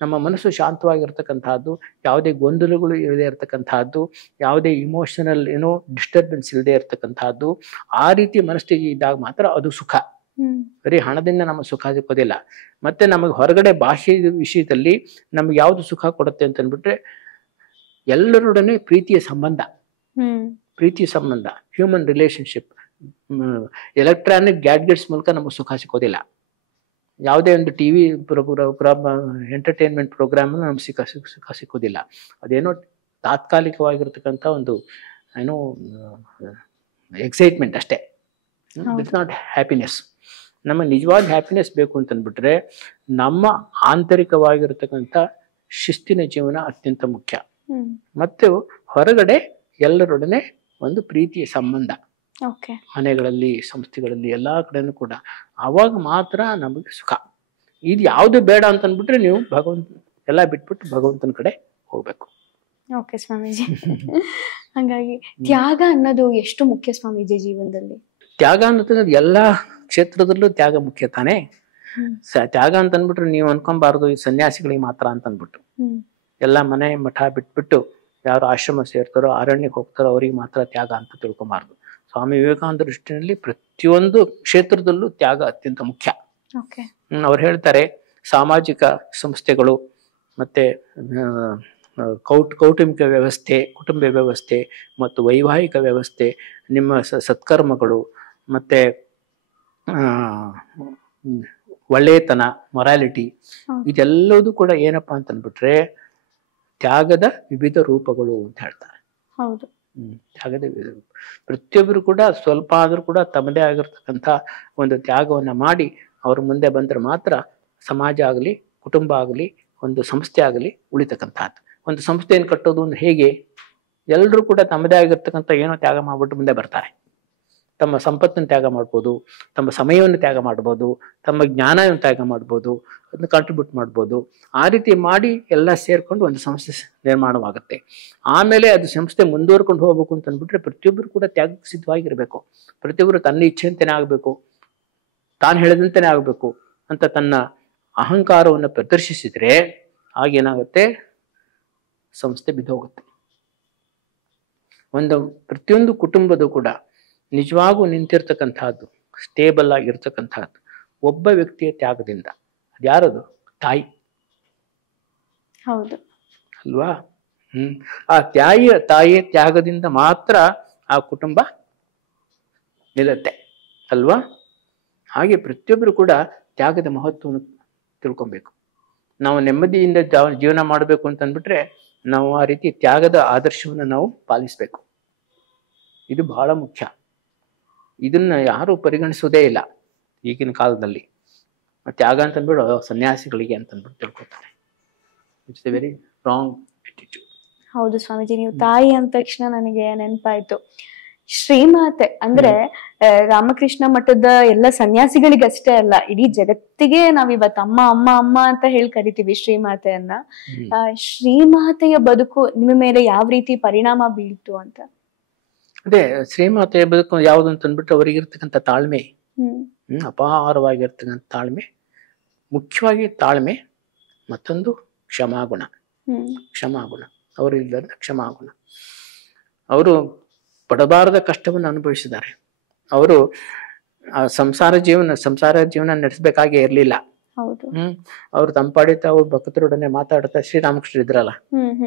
ನಮ್ಮ ಮನಸ್ಸು ಶಾಂತವಾಗಿರ್ತಕ್ಕಂಥದ್ದು, ಯಾವುದೇ ಗೊಂದಲಗಳು ಇಲ್ಲದೆ ಇರತಕ್ಕಂಥದ್ದು, ಯಾವುದೇ ಇಮೋಷನಲ್ ಡಿಸ್ಟರ್ಬೆನ್ಸ್ ಇಲ್ಲದೆ ಇರತಕ್ಕಂಥದ್ದು, ಆ ರೀತಿ ಮನಸ್ಥಿತಿ ಇದ್ದಾಗ ಮಾತ್ರ ಅದು ಸುಖ. ಬರೀ ಹಣದಿಂದ ನಮಗೆ ಸುಖ ಸಿಕ್ಕೋದಿಲ್ಲ. ಮತ್ತೆ ನಮಗೆ ಹೊರಗಡೆ ಬಾಹ್ಯ ವಿಷಯದಲ್ಲಿ ನಮ್ಗೆ ಯಾವ್ದು ಸುಖ ಕೊಡುತ್ತೆ ಅಂತ ಅಂದ್ಬಿಟ್ರೆ ಎಲ್ಲರೊಡನೆ ಪ್ರೀತಿಯ ಸಂಬಂಧ, ಹ್ಯೂಮನ್ ರಿಲೇಶನ್ಶಿಪ್. ಎಲೆಕ್ಟ್ರಾನಿಕ್ ಗ್ಯಾಡ್ಗೆಟ್ಸ್ ಮೂಲಕ ನಮಗೆ ಸುಖ ಸಿಕ್ಕೋದಿಲ್ಲ. ಯಾವುದೇ ಒಂದು ಟಿವಿ ಎಂಟರ್ಟೈನ್ಮೆಂಟ್ ಪ್ರೋಗ್ರಾಮ್ ನಮ್ಗೆ ಸುಖ ಸಿಕ್ಕೋದಿಲ್ಲ. ಅದೇನೋ ತಾತ್ಕಾಲಿಕವಾಗಿರ್ತಕ್ಕಂಥ ಒಂದು ಎಕ್ಸೈಟ್ಮೆಂಟ್ ಅಷ್ಟೇ. It's not happiness. ನಮ್ಮ ನಿಜವಾದ ಹ್ಯಾಪಿನೆಸ್ ಬೇಕು ಅಂತಂದ್ಬಿಟ್ರೆ ನಮ್ಮ ಆಂತರಿಕವಾಗಿರ್ತಕ್ಕಂಥ ಶಿಸ್ತಿನ ಜೀವನ ಅತ್ಯಂತ ಮುಖ್ಯ. ಮತ್ತು ಹೊರಗಡೆ ಎಲ್ಲರೊಡನೆ ಒಂದು ಪ್ರೀತಿಯ ಸಂಬಂಧ, ಮನೆಗಳಲ್ಲಿ, ಸಂಸ್ಥೆಗಳಲ್ಲಿ, ಎಲ್ಲಾ ಕಡೆನೂ ಕೂಡ. ಆವಾಗ ಮಾತ್ರ ನಮಗೆ ಸುಖ. ಇದು ಯಾವುದು ಬೇಡ ಅಂತ ಅಂದ್ಬಿಟ್ರೆ ನೀವು ಎಲ್ಲ ಬಿಟ್ಬಿಟ್ಟು ಭಗವಂತನ ಕಡೆ ಹೋಗ್ಬೇಕು. ಓಕೆ ಸ್ವಾಮೀಜಿ. ಹಾಗಾಗಿ ತ್ಯಾಗ ಅನ್ನೋದು ಎಷ್ಟು ಮುಖ್ಯ ಸ್ವಾಮೀಜಿ ಜೀವನದಲ್ಲಿ? ತ್ಯಾಗ ಅನ್ನೋದು ಎಲ್ಲಾ ಕ್ಷೇತ್ರದಲ್ಲೂ ತ್ಯಾಗ ಮುಖ್ಯ ತಾನೇ. ತ್ಯಾಗ ಅಂತ ಅಂದ್ಬಿಟ್ರೆ ನೀವು ಅನ್ಕೊಂಬಾರ್ದು ಈ ಸನ್ಯಾಸಿಗಳಿಗೆ ಮಾತ್ರ ಅಂತ ಅಂದ್ಬಿಟ್ಟು. ಎಲ್ಲ ಮನೆ ಮಠ ಬಿಟ್ಬಿಟ್ಟು ಯಾರು ಆಶ್ರಮ ಸೇರ್ತಾರೋ, ಅರಣ್ಯಕ್ಕೆ ಹೋಗ್ತಾರೋ ಅವ್ರಿಗೆ ಮಾತ್ರ ತ್ಯಾಗ ಅಂತ ತಿಳ್ಕೊಂಬಾರ್ದು. ಸ್ವಾಮಿ ವಿವೇಕಾನಂದ ದೃಷ್ಟಿನಲ್ಲಿ ಪ್ರತಿಯೊಂದು ಕ್ಷೇತ್ರದಲ್ಲೂ ತ್ಯಾಗ ಅತ್ಯಂತ ಮುಖ್ಯ. ಅವ್ರು ಹೇಳ್ತಾರೆ, ಸಾಮಾಜಿಕ ಸಂಸ್ಥೆಗಳು ಮತ್ತೆ ಕೌಟುಂಬಿಕ ವ್ಯವಸ್ಥೆ, ಕುಟುಂಬ ವ್ಯವಸ್ಥೆ ಮತ್ತು ವೈವಾಹಿಕ ವ್ಯವಸ್ಥೆ, ನಿಮ್ಮ ಸತ್ಕರ್ಮಗಳು ಮತ್ತೆ ಒಳ್ಳೆಯತನ, ಮೊರಾಲಿಟಿ, ಇದೆಲ್ಲದೂ ಕೂಡ ಏನಪ್ಪಾ ಅಂತ ಅಂದ್ಬಿಟ್ರೆ ತ್ಯಾಗದ ವಿವಿಧ ರೂಪಗಳು ಅಂತ ಹೇಳ್ತಾರೆ. ತ್ಯಾಗದ ವಿವಿಧ ರೂಪ. ಪ್ರತಿಯೊಬ್ಬರು ಕೂಡ ಸ್ವಲ್ಪ ಆದ್ರೂ ಕೂಡ ತಮ್ಮದೇ ಆಗಿರ್ತಕ್ಕಂಥ ಒಂದು ತ್ಯಾಗವನ್ನ ಮಾಡಿ ಅವ್ರ ಮುಂದೆ ಬಂದ್ರೆ ಮಾತ್ರ ಸಮಾಜ ಆಗಲಿ, ಕುಟುಂಬ ಆಗಲಿ, ಒಂದು ಸಂಸ್ಥೆ ಆಗಲಿ ಉಳಿತಕ್ಕಂಥದ್ದು. ಒಂದು ಸಂಸ್ಥೆಯನ್ನು ಕಟ್ಟೋದು ಒಂದು ಹೇಗೆ? ಎಲ್ಲರೂ ಕೂಡ ತಮ್ಮದೇ ಆಗಿರ್ತಕ್ಕಂಥ ಏನೋ ತ್ಯಾಗ ಮಾಡ್ಬಿಟ್ಟು ಮುಂದೆ ಬರ್ತಾರೆ. ತಮ್ಮ ಸಂಪತ್ತನ್ನು ತ್ಯಾಗ ಮಾಡ್ಬೋದು, ತಮ್ಮ ಸಮಯವನ್ನು ತ್ಯಾಗ ಮಾಡ್ಬೋದು, ತಮ್ಮ ಜ್ಞಾನವನ್ನು ತ್ಯಾಗ ಮಾಡ್ಬೋದು, ಅದನ್ನ ಕಾಂಟ್ರಿಬ್ಯೂಟ್ ಮಾಡ್ಬೋದು. ಆ ರೀತಿ ಮಾಡಿ ಎಲ್ಲ ಸೇರ್ಕೊಂಡು ಒಂದು ಸಂಸ್ಥೆ ನಿರ್ಮಾಣವಾಗುತ್ತೆ. ಆಮೇಲೆ ಅದು ಸಂಸ್ಥೆ ಮುಂದುವರ್ಕೊಂಡು ಹೋಗ್ಬೇಕು ಅಂತ ಅಂದ್ಬಿಟ್ರೆ ಪ್ರತಿಯೊಬ್ಬರು ಕೂಡ ತ್ಯಾಗ ಸಿದ್ಧವಾಗಿರ್ಬೇಕು. ಪ್ರತಿಯೊಬ್ಬರು ತನ್ನ ಇಚ್ಛೆಯಂತೆನೇ ಆಗ್ಬೇಕು, ತಾನು ಹೇಳಿದಂತೆನೇ ಆಗ್ಬೇಕು ಅಂತ ತನ್ನ ಅಹಂಕಾರವನ್ನು ಪ್ರದರ್ಶಿಸಿದ್ರೆ ಆಗೇನಾಗುತ್ತೆ? ಸಂಸ್ಥೆ ಬಿದ್ದೋಗುತ್ತೆ. ಪ್ರತಿಯೊಂದು ಕುಟುಂಬದ ಕೂಡ ನಿಜವಾಗೂ ನಿಂತಿರ್ತಕ್ಕಂಥದ್ದು, ಸ್ಟೇಬಲ್ ಆಗಿರ್ತಕ್ಕಂಥದ್ದು ಒಬ್ಬ ವ್ಯಕ್ತಿಯ ತ್ಯಾಗದಿಂದ. ಅದ್ಯಾರದು? ತಾಯಿ ಅಲ್ವಾ? ಆ ತಾಯಿಯ ತ್ಯಾಗದಿಂದ ಮಾತ್ರ ಆ ಕುಟುಂಬ ನಿಲ್ಲುತ್ತೆ ಅಲ್ವಾ? ಹಾಗೆ ಪ್ರತಿಯೊಬ್ಬರು ಕೂಡ ತ್ಯಾಗದ ಮಹತ್ವವನ್ನು ತಿಳ್ಕೊಬೇಕು. ನಾವು ನೆಮ್ಮದಿಯಿಂದ ಜೀವನ ಮಾಡಬೇಕು ಅಂತ ಅಂದ್ಬಿಟ್ರೆ ನಾವು ಆ ರೀತಿ ತ್ಯಾಗದ ಆದರ್ಶವನ್ನು ನಾವು ಪಾಲಿಸ್ಬೇಕು. ಇದು ಬಹಳ ಮುಖ್ಯ. ಇದನ್ನ ಯಾರು ಪರಿಗಣಿಸೋದೇ ಇಲ್ಲ ಈಗಿನ ಕಾಲದಲ್ಲಿ. ತ್ಯಾಗ ಅಂತ ಅಂದ್ಬಿಡು ಸನ್ಯಾಸಿಗಳಿಗೆ ಅಂತ ಅಂದ್ಬಿಟ್ಟು ತಿಳ್ಕೊತಾರೆ. It's a very wrong attitude. ಹೌದು ಸ್ವಾಮೀಜಿ, ನೀವು ತಾಯಿ ಅಂದ ತಕ್ಷಣ ನನಗೆ ನೆನಪಾಯ್ತು ಶ್ರೀಮಾತೆ. ಅಂದ್ರೆ ರಾಮಕೃಷ್ಣ ಮಠದ ಎಲ್ಲ ಸನ್ಯಾಸಿಗಳಿಗಷ್ಟೇ ಅಲ್ಲ, ಇಡೀ ಜಗತ್ತಿಗೆ ನಾವಿವತ್ತು ಅಮ್ಮ ಅಮ್ಮ ಅಮ್ಮ ಅಂತ ಹೇಳಿ ಕರಿತೀವಿ ಶ್ರೀಮಾತೆಯನ್ನ. ಶ್ರೀಮಾತೆಯ ಬದುಕು ನಿಮ್ಮ ಮೇಲೆ ಯಾವ ರೀತಿ ಪರಿಣಾಮ ಬೀಳ್ತು ಅಂತ? ಅದೇ ಶ್ರೀಮಾತೆಯ ಬದುಕು ಯಾವುದು ಅಂತ ಅಂದ್ಬಿಟ್ಟು ಅವರಿಗಿರ್ತಕ್ಕಂಥ ತಾಳ್ಮೆ, ಅಪಾರವಾಗಿರ್ತಕ್ಕಂಥ ತಾಳ್ಮೆ, ಮುಖ್ಯವಾಗಿ ತಾಳ್ಮೆ, ಮತ್ತೊಂದು ಕ್ಷಮಾಗುಣ. ಅವರು ಇಲ್ಲದ ಕ್ಷಮಾಗುಣ. ಅವರು ಪಡಬಾರದ ಕಷ್ಟವನ್ನು ಅನುಭವಿಸಿದ್ದಾರೆ. ಅವರು ಸಂಸಾರ ಜೀವನ ನಡೆಸಬೇಕಾಗೇ ಇರ್ಲಿಲ್ಲ. ಅವ್ರು ತಂಪಾಡಿ ತಾವು ಭಕ್ತರೊಡನೆ ಮಾತಾಡ್ತಾ, ಶ್ರೀರಾಮಕೃಷ್ಣ ಇದ್ರಲ್ಲ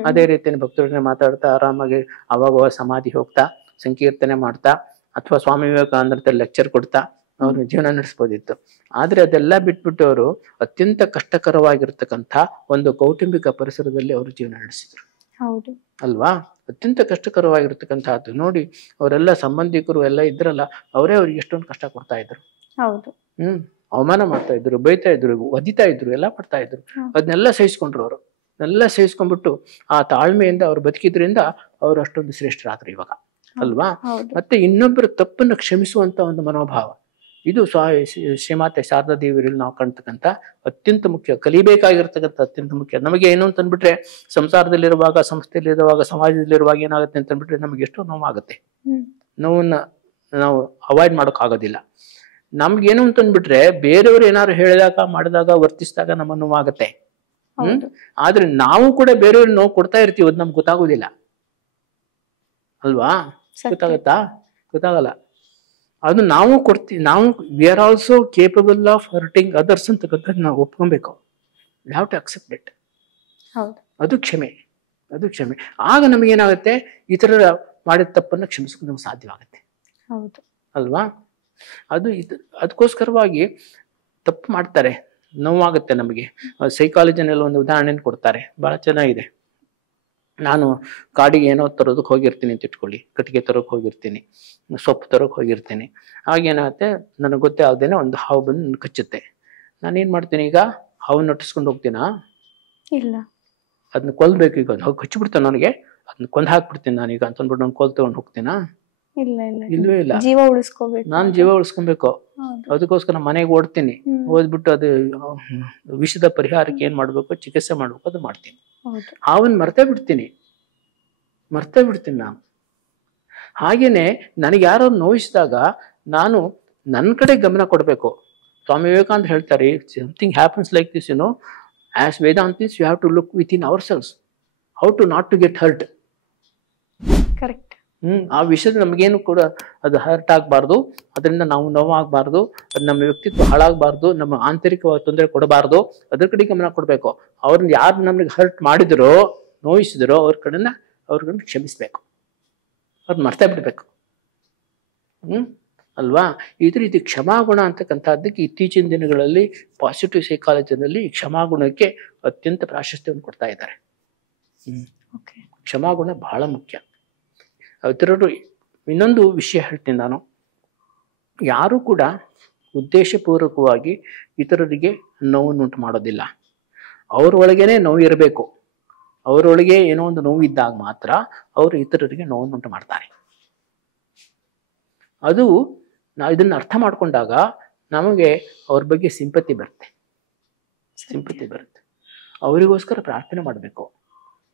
ಅದೇ ರೀತಿಯ ಭಕ್ತರೊಡನೆ ಮಾತಾಡ್ತಾ ಆರಾಮಾಗಿ ಅವಾಗ ಸಮಾಧಿ ಹೋಗ್ತಾ ಸಂಕೀರ್ತನೆ ಮಾಡ್ತಾ ಅಥವಾ ಸ್ವಾಮಿ ವಿವೇಕಾನಂದ ಲೆಕ್ಚರ್ ಕೊಡ್ತಾ ಅವ್ರ ಜೀವನ ನಡೆಸ್ಬೋದಿತ್ತು. ಆದ್ರೆ ಅದೆಲ್ಲ ಬಿಟ್ಬಿಟ್ಟು ಅವರು ಅತ್ಯಂತ ಕಷ್ಟಕರವಾಗಿರ್ತಕ್ಕಂಥ ಒಂದು ಕೌಟುಂಬಿಕ ಪರಿಸರದಲ್ಲಿ ಅವರು ಜೀವನ ನಡೆಸಿದ್ರು ಅಲ್ವಾ? ಅತ್ಯಂತ ಕಷ್ಟಕರವಾಗಿರ್ತಕ್ಕಂಥದ್ದು ನೋಡಿ. ಅವರೆಲ್ಲ ಸಂಬಂಧಿಕರು ಎಲ್ಲ ಇದ್ರಲ್ಲ, ಅವರೇ ಅವ್ರಿಗೆ ಎಷ್ಟೊಂದು ಕಷ್ಟ ಕೊಡ್ತಾ ಇದ್ರು. ಅವಮಾನ ಮಾಡ್ತಾ ಇದ್ರು, ಬೈತಾ ಇದ್ರು, ಒದಿತಾ ಇದ್ರು, ಎಲ್ಲ ಮಾಡ್ತಾ ಇದ್ರು. ಅದನ್ನೆಲ್ಲ ಸಹಿಸ್ಕೊಂಡ್ರು ಅವರು. ಎಲ್ಲ ಸಹಿಸ್ಕೊಂಡ್ಬಿಟ್ಟು ಆ ತಾಳ್ಮೆಯಿಂದ ಅವ್ರು ಬದುಕಿದ್ರಿಂದ ಅವ್ರು ಅಷ್ಟೊಂದು ಶ್ರೇಷ್ಠರಾದ್ರು ಇವಾಗ ಅಲ್ವಾ. ಮತ್ತೆ ಇನ್ನೊಬ್ಬರ ತಪ್ಪನ್ನು ಕ್ಷಮಿಸುವಂತ ಒಂದು ಮನೋಭಾವ, ಇದು ಶ್ರೀಮಾತೆ ಶಾರದಾ ದೇವಿಯಲ್ಲಿ ನಾವು ಕಾಣ್ತಕ್ಕಂಥ ಅತ್ಯಂತ ಮುಖ್ಯ, ಕಲಿಬೇಕಾಗಿರ್ತಕ್ಕಂಥ ಅತ್ಯಂತ ಮುಖ್ಯ. ನಮಗೆ ಏನು ಅಂತಂದ್ಬಿಟ್ರೆ ಸಂಸಾರದಲ್ಲಿರುವಾಗ, ಸಂಸ್ಥೆಯಲ್ಲಿರುವಾಗ, ಸಮಾಜದಲ್ಲಿರುವಾಗ ಏನಾಗುತ್ತೆ ಅಂತಂದ್ಬಿಟ್ರೆ ನಮ್ಗೆ ಎಷ್ಟೋ ನೋವಾಗುತ್ತೆ. ನೋವನ್ನ ನಾವು ಅವಾಯ್ಡ್ ಮಾಡೋಕ್ ಆಗೋದಿಲ್ಲ. ನಮ್ಗೇನು ಅಂತಂದ್ಬಿಟ್ರೆ ಬೇರೆಯವರು ಏನಾದ್ರು ಹೇಳಿದಾಗ, ಮಾಡಿದಾಗ, ವರ್ತಿಸಿದಾಗ ನಮ್ಮ ನೋವಾಗತ್ತೆ. ಆದ್ರೆ ನಾವು ಕೂಡ ಬೇರೆಯವ್ರಿಗೆ ನೋವು ಕೊಡ್ತಾ ಇರ್ತೀವಿ, ಅದು ನಮ್ಗೆ ಗೊತ್ತಾಗೋದಿಲ್ಲ ಅಲ್ವಾ. ಗೊತ್ತಾಗತ್ತಾ? ಗೊತ್ತಾಗಲ್ಲ. ಅದು ನಾವು ಕೊಡ್ತೀವಿ. ನಾವು we are also capable of hurting others ಅಂತಕ್ಕಂಥದ್ದು ನಾವು ಒಪ್ಕೊಬೇಕು. We have to accept it. ಅದು ಕ್ಷಮೆ, ಅದು ಕ್ಷಮೆ. ಆಗ ನಮಗೇನಾಗುತ್ತೆ, ಇತರರ ಮಾಡಿದ ತಪ್ಪನ್ನು ಕ್ಷಮಿಸೋಕೆ ನಮ್ಗೆ ಸಾಧ್ಯವಾಗುತ್ತೆ ಅಲ್ವಾ. ಅದು ಅದಕ್ಕೋಸ್ಕರವಾಗಿ ತಪ್ಪು ಮಾಡ್ತಾರೆ, ನೋವಾಗುತ್ತೆ ನಮಗೆ. ಸೈಕಾಲಜಿನಲ್ಲಿ ಒಂದು ಉದಾಹರಣೆ ಕೊಡ್ತಾರೆ, ಬಹಳ ಚೆನ್ನಾಗಿದೆ. ನಾನು ಕಾಡಿಗೆ ಏನೋ ತರೋದಕ್ಕೆ ಹೋಗಿರ್ತೀನಿ ಅಂತ ಇಟ್ಕೊಳ್ಳಿ, ಕಟ್ಟಿಗೆ ತರೋಕೆ ಹೋಗಿರ್ತೀನಿ, ಸೊಪ್ಪು ತರೋಕೆ ಹೋಗಿರ್ತೀನಿ. ಆಗೇನಾಗುತ್ತೆ, ನನಗೆ ಗೊತ್ತೇ ಆಗದೇನೆ ಒಂದು ಹಾವು ಬಂದು ನನ್ನ ಕಚ್ಚುತ್ತೆ. ನಾನೇನು ಮಾಡ್ತೀನಿ, ಈಗ ಹಾವನ್ನು ನಟಿಸ್ಕೊಂಡು ಹೋಗ್ತೀನಾ? ಇಲ್ಲ, ಅದನ್ನ ಕೊಲ್ಬೇಕು. ಈಗ ಹೋಗಿ ಕಚ್ಚಿಬಿಡ್ತಾನೆ ನನಗೆ, ಅದನ್ನ ಕೊಂದು ಹಾಕ್ಬಿಡ್ತೀನಿ ನಾನೀಗ ಅಂತಂದ್ಬಿಟ್ಟು ನಾನು ಕೊಲ್ ತಗೊಂಡು ಹೋಗ್ತೀನಾ? ಇಲ್ವೇ ಇಲ್ಲ. ಜೀವ ಉಳಿಸ್ಕೋಬೇಕು, ನಾನು ಜೀವ ಉಳಿಸ್ಕೊಬೇಕು. ಅದಕ್ಕೋಸ್ಕರ ಮನೆಗೆ ಓಡ್ತೀನಿ. ಓದ್ಬಿಟ್ಟು ಅದು ವಿಷದ ಪರಿಹಾರಕ್ಕೆ ಏನ್ ಮಾಡ್ಬೇಕು, ಚಿಕಿತ್ಸೆ ಮಾಡ್ಬೇಕು, ಅದು ಮಾಡ್ತೀನಿ. ಹಾವನ್ ಮರ್ತೇ ಬಿಡ್ತೀನಿ ನಾನು. ಹಾಗೇನೆ ನನಗೆ ಯಾರೋ ನೋಯಿಸಿದಾಗ ನಾನು ನನ್ನ ಕಡೆ ಗಮನ ಕೊಡ್ಬೇಕು. ಸ್ವಾಮಿ ವಿವೇಕಾನಂದ ಹೇಳ್ತಾರೆ, something happens like this, you know, as Vedantis you have to look within ourselves, how to not to get hurt. Correct. ಆ ವಿಷಯದ ನಮಗೇನು ಕೂಡ ಅದು ಹರ್ಟ್ ಆಗಬಾರ್ದು, ಅದರಿಂದ ನಾವು ನೋವಾಗಬಾರ್ದು, ಅದು ನಮ್ಮ ವ್ಯಕ್ತಿತ್ವ ಹಾಳಾಗಬಾರ್ದು, ನಮ್ಮ ಆಂತರಿಕವಾಗಿ ತೊಂದರೆ ಕೊಡಬಾರ್ದು, ಅದ್ರ ಕಡೆ ಗಮನ ಕೊಡಬೇಕು. ಅವ್ರನ್ನ ಯಾರು ನಮಗೆ ಹರ್ಟ್ ಮಾಡಿದರೋ, ನೋಯಿಸಿದರೋ ಅವ್ರನ್ನ ಕ್ಷಮಿಸ್ಬೇಕು, ಅವ್ರನ್ನ ಮರ್ತೇ ಬಿಡ್ಬೇಕು. ಅಲ್ವಾ. ಇದೇ ರೀತಿ ಕ್ಷಮಾಗುಣ ಅಂತಕ್ಕಂಥದ್ದಕ್ಕೆ ಇತ್ತೀಚಿನ ದಿನಗಳಲ್ಲಿ ಪಾಸಿಟಿವ್ ಸೈಕಾಲಜಿನಲ್ಲಿ ಈ ಕ್ಷಮಾಗುಣಕ್ಕೆ ಅತ್ಯಂತ ಪ್ರಾಶಸ್ತ್ಯವನ್ನು ಕೊಡ್ತಾ ಇದ್ದಾರೆ. ಕ್ಷಮಾಗುಣ ಬಹಳ ಮುಖ್ಯ. ಅದರಲ್ಲೂ ಇನ್ನೊಂದು ವಿಷಯ ಹೇಳ್ತೀನಿ ನಾನು, ಯಾರು ಕೂಡ ಉದ್ದೇಶಪೂರ್ವಕವಾಗಿ ಇತರರಿಗೆ ನೋವನ್ನುಂಟು ಮಾಡೋದಿಲ್ಲ. ಅವರೊಳಗೇನೆ ನೋವು ಇರಬೇಕು. ಅವರೊಳಗೆ ಏನೋ ಒಂದು ನೋವು ಇದ್ದಾಗ ಮಾತ್ರ ಅವರು ಇತರರಿಗೆ ನೋವನ್ನುಂಟು ಮಾಡ್ತಾರೆ. ಅದು ನಾವು ಇದನ್ನ ಅರ್ಥ ಮಾಡ್ಕೊಂಡಾಗ ನಮಗೆ ಅವ್ರ ಬಗ್ಗೆ ಸಿಂಪತಿ ಬರುತ್ತೆ. ಅವರಿಗೋಸ್ಕರ ಪ್ರಾರ್ಥನೆ ಮಾಡಬೇಕು.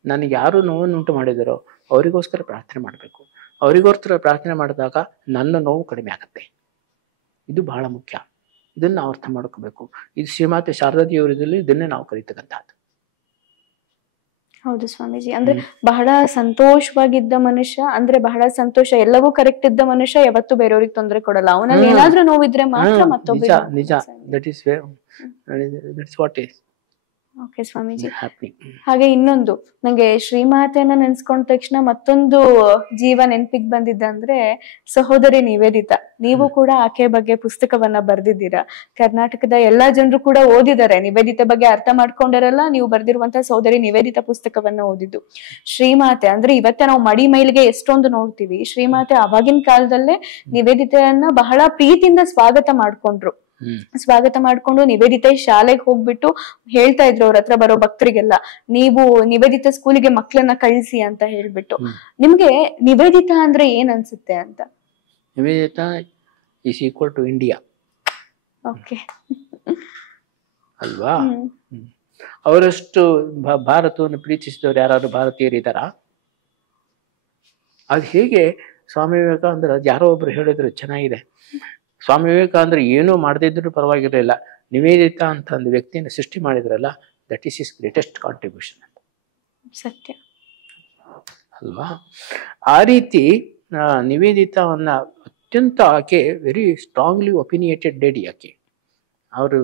ನನಗೆ ಯಾರು ನೋವನ್ನುಂಟು ಮಾಡಿದಾರೋ ಅವರಿಗೋಸ್ಕರ ಪ್ರಾರ್ಥನೆ ಮಾಡಬೇಕು. ಅವರಿಗೋಸ್ಕರ ಪ್ರಾರ್ಥನೆ ಮಾಡಿದಾಗ ನನ್ನ ನೋವು ಕಡಿಮೆ ಆಗುತ್ತೆ. ಇದು ಬಹಳ ಮುಖ್ಯ. ಇದನ್ನ ನಾವು ಅರ್ಥ ಮಾಡ್ಕೋಬೇಕು. ಇದು ಶ್ರೀಮಾತೆ ಶಾರದಾ ದೇವರಲ್ಲಿ ಇದನ್ನೇ ನಾವು ಕಲಿತಕ್ಕಂಥದ್ದು. ಹೌದು ಸ್ವಾಮೀಜಿ. ಅಂದ್ರೆ ಬಹಳ ಸಂತೋಷವಾಗಿದ್ದ ಮನುಷ್ಯ, ಅಂದ್ರೆ ಬಹಳ ಸಂತೋಷ, ಎಲ್ಲವೂ ಕರೆಕ್ಟ್ ಇದ್ದ ಮನುಷ್ಯ ಯಾವತ್ತೂ ಬೇರೆಯವ್ರಿಗೆ ತೊಂದರೆ ಕೊಡಲ್ಲ. ಅವನಲ್ಲಿ ಏನಾದ್ರೂ ನೋವಿದ್ರೆ ಮಾತ್ರ ಮತ್ತೊಬ್ಬ. ನಿಜ. That is what is. Okay Swamiji. ಹಾಗೆ ಇನ್ನೊಂದು, ನಂಗೆ ಶ್ರೀಮಾತೆಯನ್ನ ನೆನ್ಸ್ಕೊಂಡ ತಕ್ಷಣ ಮತ್ತೊಂದು ಜೀವ ನೆನ್ಪಿಗ್ ಬಂದಿದ್ದಂದ್ರೆ ಸಹೋದರಿ ನಿವೇದಿತಾ. ನೀವು ಕೂಡ ಆಕೆ ಬಗ್ಗೆ ಪುಸ್ತಕವನ್ನ ಬರ್ದಿದ್ದೀರಾ. ಕರ್ನಾಟಕದ ಎಲ್ಲಾ ಜನರು ಕೂಡ ಓದಿದ್ದಾರೆ. ನಿವೇದಿತಾ ಬಗ್ಗೆ ಅರ್ಥ ಮಾಡ್ಕೊಂಡರಲ್ಲ, ನೀವು ಬರ್ದಿರುವಂತಹ ಸಹೋದರಿ ನಿವೇದಿತಾ ಪುಸ್ತಕವನ್ನ ಓದಿದ್ದು. ಶ್ರೀಮಾತೆ ಅಂದ್ರೆ ಇವತ್ತೇ ನಾವು ಮಡಿ ಮೈಲಿಗೆ ಎಷ್ಟೊಂದು ನೋಡ್ತೀವಿ. ಶ್ರೀಮಾತೆ ಅವಾಗಿನ ಕಾಲದಲ್ಲೇ ನಿವೇದಿತೆಯನ್ನ ಬಹಳ ಪ್ರೀತಿಯಿಂದ ಸ್ವಾಗತ ಮಾಡ್ಕೊಂಡು ನಿವೇದಿತಾ ಶಾಲೆಗೆ ಹೋಗ್ಬಿಟ್ಟು ಹೇಳ್ತಾ ಇದ್ರು ಅವ್ರ ಹತ್ರ ಬರೋ ಭಕ್ತರಿಗೆಲ್ಲ, ನೀವು ನಿವೇದಿತಾ ಸ್ಕೂಲಿಗೆ ಮಕ್ಕಳನ್ನ ಕಳಿಸಿ ಅಂತ ಹೇಳ್ಬಿಟ್ಟು. ನಿಮ್ಗೆ ನಿವೇದಿತಾ ಅಂದ್ರೆ ಏನ್ ಅನ್ಸುತ್ತೆ ಅಂತ? Nivedita is equal to India. Okay ಅಲ್ವಾ. ಅವರಷ್ಟು ಭಾರತವನ್ನು ಪ್ರೀತಿಸಿದವರು ಯಾರು ಭಾರತೀಯರಿದ್ದಾರಾ? ಅದು ಹೇಗೆ ಸ್ವಾಮಿ ವಿವೇಕಾನಂದರು, ಅದು ಯಾರೋ ಒಬ್ರು ಹೇಳಿದ್ರು ಚೆನ್ನಾಗಿದೆ. ಸ್ವಾಮಿ ವಿವೇಕಾನಂದರು ಏನೂ ಮಾಡದೇ ಇದ್ರೂ ಪರವಾಗಿರಲಿಲ್ಲ, ನಿವೇದಿತಾ ಅಂತ ಒಂದು ವ್ಯಕ್ತಿಯನ್ನು ಸೃಷ್ಟಿ ಮಾಡಿದ್ರಲ್ಲ, that is is greatest contribution ಅಂತ. ಸತ್ಯ ಅಲ್ವಾ. ಆ ರೀತಿ ನಿವೇದಿತಾವನ್ನ ಅತ್ಯಂತ, ಆಕೆ ವೆರಿ ಸ್ಟ್ರಾಂಗ್ಲಿ ಒಪಿನಿಯೇಟೆಡ್ ಲೇಡಿ. ಆಕೆ ಅವರು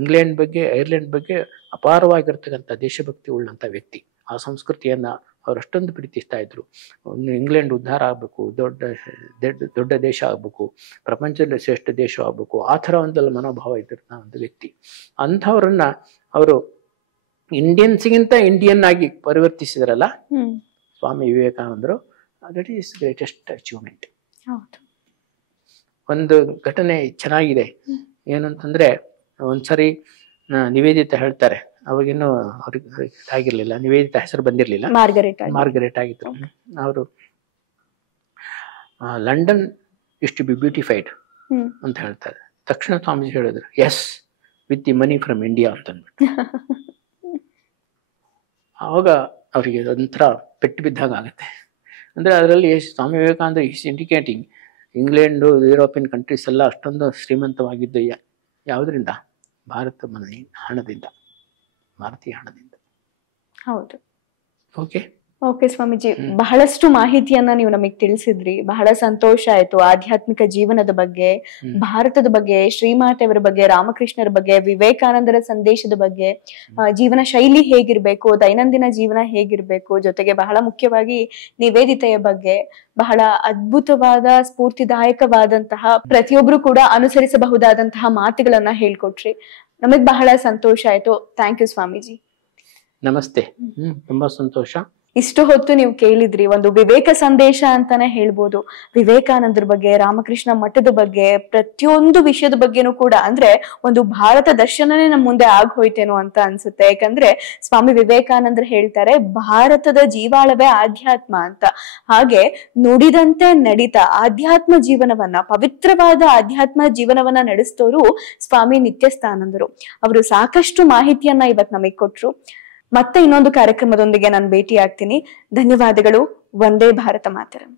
ಇಂಗ್ಲೆಂಡ್ ಬಗ್ಗೆ, ಐರ್ಲೆಂಡ್ ಬಗ್ಗೆ ಅಪಾರವಾಗಿರ್ತಕ್ಕಂಥ ದೇಶಭಕ್ತಿ ಉಳ್ಳಂಥ ವ್ಯಕ್ತಿ. ಆ ಸಂಸ್ಕೃತಿಯನ್ನ ಅವ್ರು ಅಷ್ಟೊಂದು ಪ್ರೀತಿಸ್ತಾ ಇದ್ರು. ಇಂಗ್ಲೆಂಡ್ ಉದ್ಧಾರ ಆಗ್ಬೇಕು, ದೊಡ್ಡ ದೇಶ ಆಗ್ಬೇಕು, ಪ್ರಪಂಚದಲ್ಲಿ ಶ್ರೇಷ್ಠ ದೇಶ ಆಗ್ಬೇಕು, ಆ ಥರ ಒಂದೆಲ್ಲ ಮನೋಭಾವ ಇದ್ದಂಥ ಒಂದು ವ್ಯಕ್ತಿ. ಅಂಥವ್ರನ್ನ ಅವರು ಇಂಡಿಯನ್ಸ್ಗಿಂತ ಇಂಡಿಯನ್ ಆಗಿ ಪರಿವರ್ತಿಸಿದ್ರಲ್ಲ ಸ್ವಾಮಿ ವಿವೇಕಾನಂದರು. That is greatest achievement. ಒಂದು ಘಟನೆ ಚೆನ್ನಾಗಿದೆ. ಏನಂತಂದ್ರೆ ಒಂದ್ಸರಿ ನಿವೇದಿತ ಹೇಳ್ತಾರೆ, ಅವಾಗಿನ್ನು ಅವ್ರಿಗೆ ಆಗಿರ್ಲಿಲ್ಲ, ನಿವೇದಿತ ಹೆಸರು ಬಂದಿರ್ಲಿಲ್ಲ, ಮಾರ್ಗರೇಟ್ ಆಗಿದ್ರು ಅವರು. London is to be beautified ಅಂತ ಹೇಳ್ತಾರೆ. ತಕ್ಷಣ ಸ್ವಾಮೀಜಿ ಹೇಳಿದ್ರು, yes with the money from India ಅಂತ ಅಂದ್ಬಿಟ್ಟು. ಆವಾಗ ಅವರಿಗೆ ಒಂಥರ ಪೆಟ್ಟು ಬಿದ್ದಾಗ ಆಗುತ್ತೆ. ಅಂದ್ರೆ ಅದರಲ್ಲಿ Swami Vivekananda is indicating England, European countries ಎಲ್ಲ ಅಷ್ಟೊಂದು ಶ್ರೀಮಂತವಾಗಿದ್ದು ಯಾವುದರಿಂದ? ಭಾರತ ಹಣದಿಂದ, ಭಾರತೀಯ ಹಣದಿಂದ. ಹೌದು. ಓಕೆ ಓಕೆ ಸ್ವಾಮೀಜಿ, ಬಹಳಷ್ಟು ಮಾಹಿತಿಯನ್ನ ನೀವು ನಮಗೆ ತಿಳಿಸಿದ್ರಿ. ಬಹಳ ಸಂತೋಷ ಆಯ್ತು. ಆಧ್ಯಾತ್ಮಿಕ ಜೀವನದ ಬಗ್ಗೆ, ಭಾರತದ ಬಗ್ಗೆ, ಶ್ರೀಮಾತೆಯವರ ಬಗ್ಗೆ, ರಾಮಕೃಷ್ಣರ ಬಗ್ಗೆ, ವಿವೇಕಾನಂದರ ಸಂದೇಶದ ಬಗ್ಗೆ, ಜೀವನ ಶೈಲಿ ಹೇಗಿರ್ಬೇಕು, ದೈನಂದಿನ ಜೀವನ ಹೇಗಿರ್ಬೇಕು, ಜೊತೆಗೆ ಬಹಳ ಮುಖ್ಯವಾಗಿ ನಿವೇದಿತೆಯ ಬಗ್ಗೆ ಬಹಳ ಅದ್ಭುತವಾದ, ಸ್ಫೂರ್ತಿದಾಯಕವಾದಂತಹ, ಪ್ರತಿಯೊಬ್ರು ಕೂಡ ಅನುಸರಿಸಬಹುದಾದಂತಹ ಮಾತುಗಳನ್ನ ಹೇಳ್ಕೊಟ್ರಿ. ನಮಗ್ ಬಹಳ ಸಂತೋಷ ಆಯ್ತು. Thank you Swamiji. ನಮಸ್ತೆ. ತುಂಬಾ ಸಂತೋಷ. ಇಷ್ಟು ಹೊತ್ತು ನೀವು ಕೇಳಿದ್ರಿ ಒಂದು ವಿವೇಕ ಸಂದೇಶ ಅಂತಾನೆ ಹೇಳ್ಬೋದು. ವಿವೇಕಾನಂದರ ಬಗ್ಗೆ, ರಾಮಕೃಷ್ಣ ಮಠದ ಬಗ್ಗೆ, ಪ್ರತಿಯೊಂದು ವಿಷಯದ ಬಗ್ಗೆನೂ ಕೂಡ ಅಂದ್ರೆ ಒಂದು ಭಾರತ ದರ್ಶನನೇ ನಮ್ಮ ಮುಂದೆ ಆಗೋಯ್ತೇನೋ ಅಂತ ಅನ್ಸುತ್ತೆ. ಯಾಕಂದ್ರೆ ಸ್ವಾಮಿ ವಿವೇಕಾನಂದರು ಹೇಳ್ತಾರೆ, ಭಾರತದ ಜೀವಾಳವೇ ಆಧ್ಯಾತ್ಮ ಅಂತ. ಹಾಗೆ ನುಡಿದಂತೆ ನಡೀತಾ ಆಧ್ಯಾತ್ಮ ಜೀವನವನ್ನ, ಪವಿತ್ರವಾದ ಆಧ್ಯಾತ್ಮ ಜೀವನವನ್ನ ನಡೆಸಿದವರು ಸ್ವಾಮಿ ನಿತ್ಯಸ್ಥಾನಂದರು. ಅವರು ಸಾಕಷ್ಟು ಮಾಹಿತಿಯನ್ನ ಇವತ್ತು ನಮಗೆ ಕೊಟ್ರು. ಮತ್ತೆ ಇನ್ನೊಂದು ಕಾರ್ಯಕ್ರಮದೊಂದಿಗೆ ನಾನು ಭೇಟಿ ಆಗ್ತೀನಿ. ಧನ್ಯವಾದಗಳು. ವಂದೇ ಭಾರತ ಮಾತರಂ.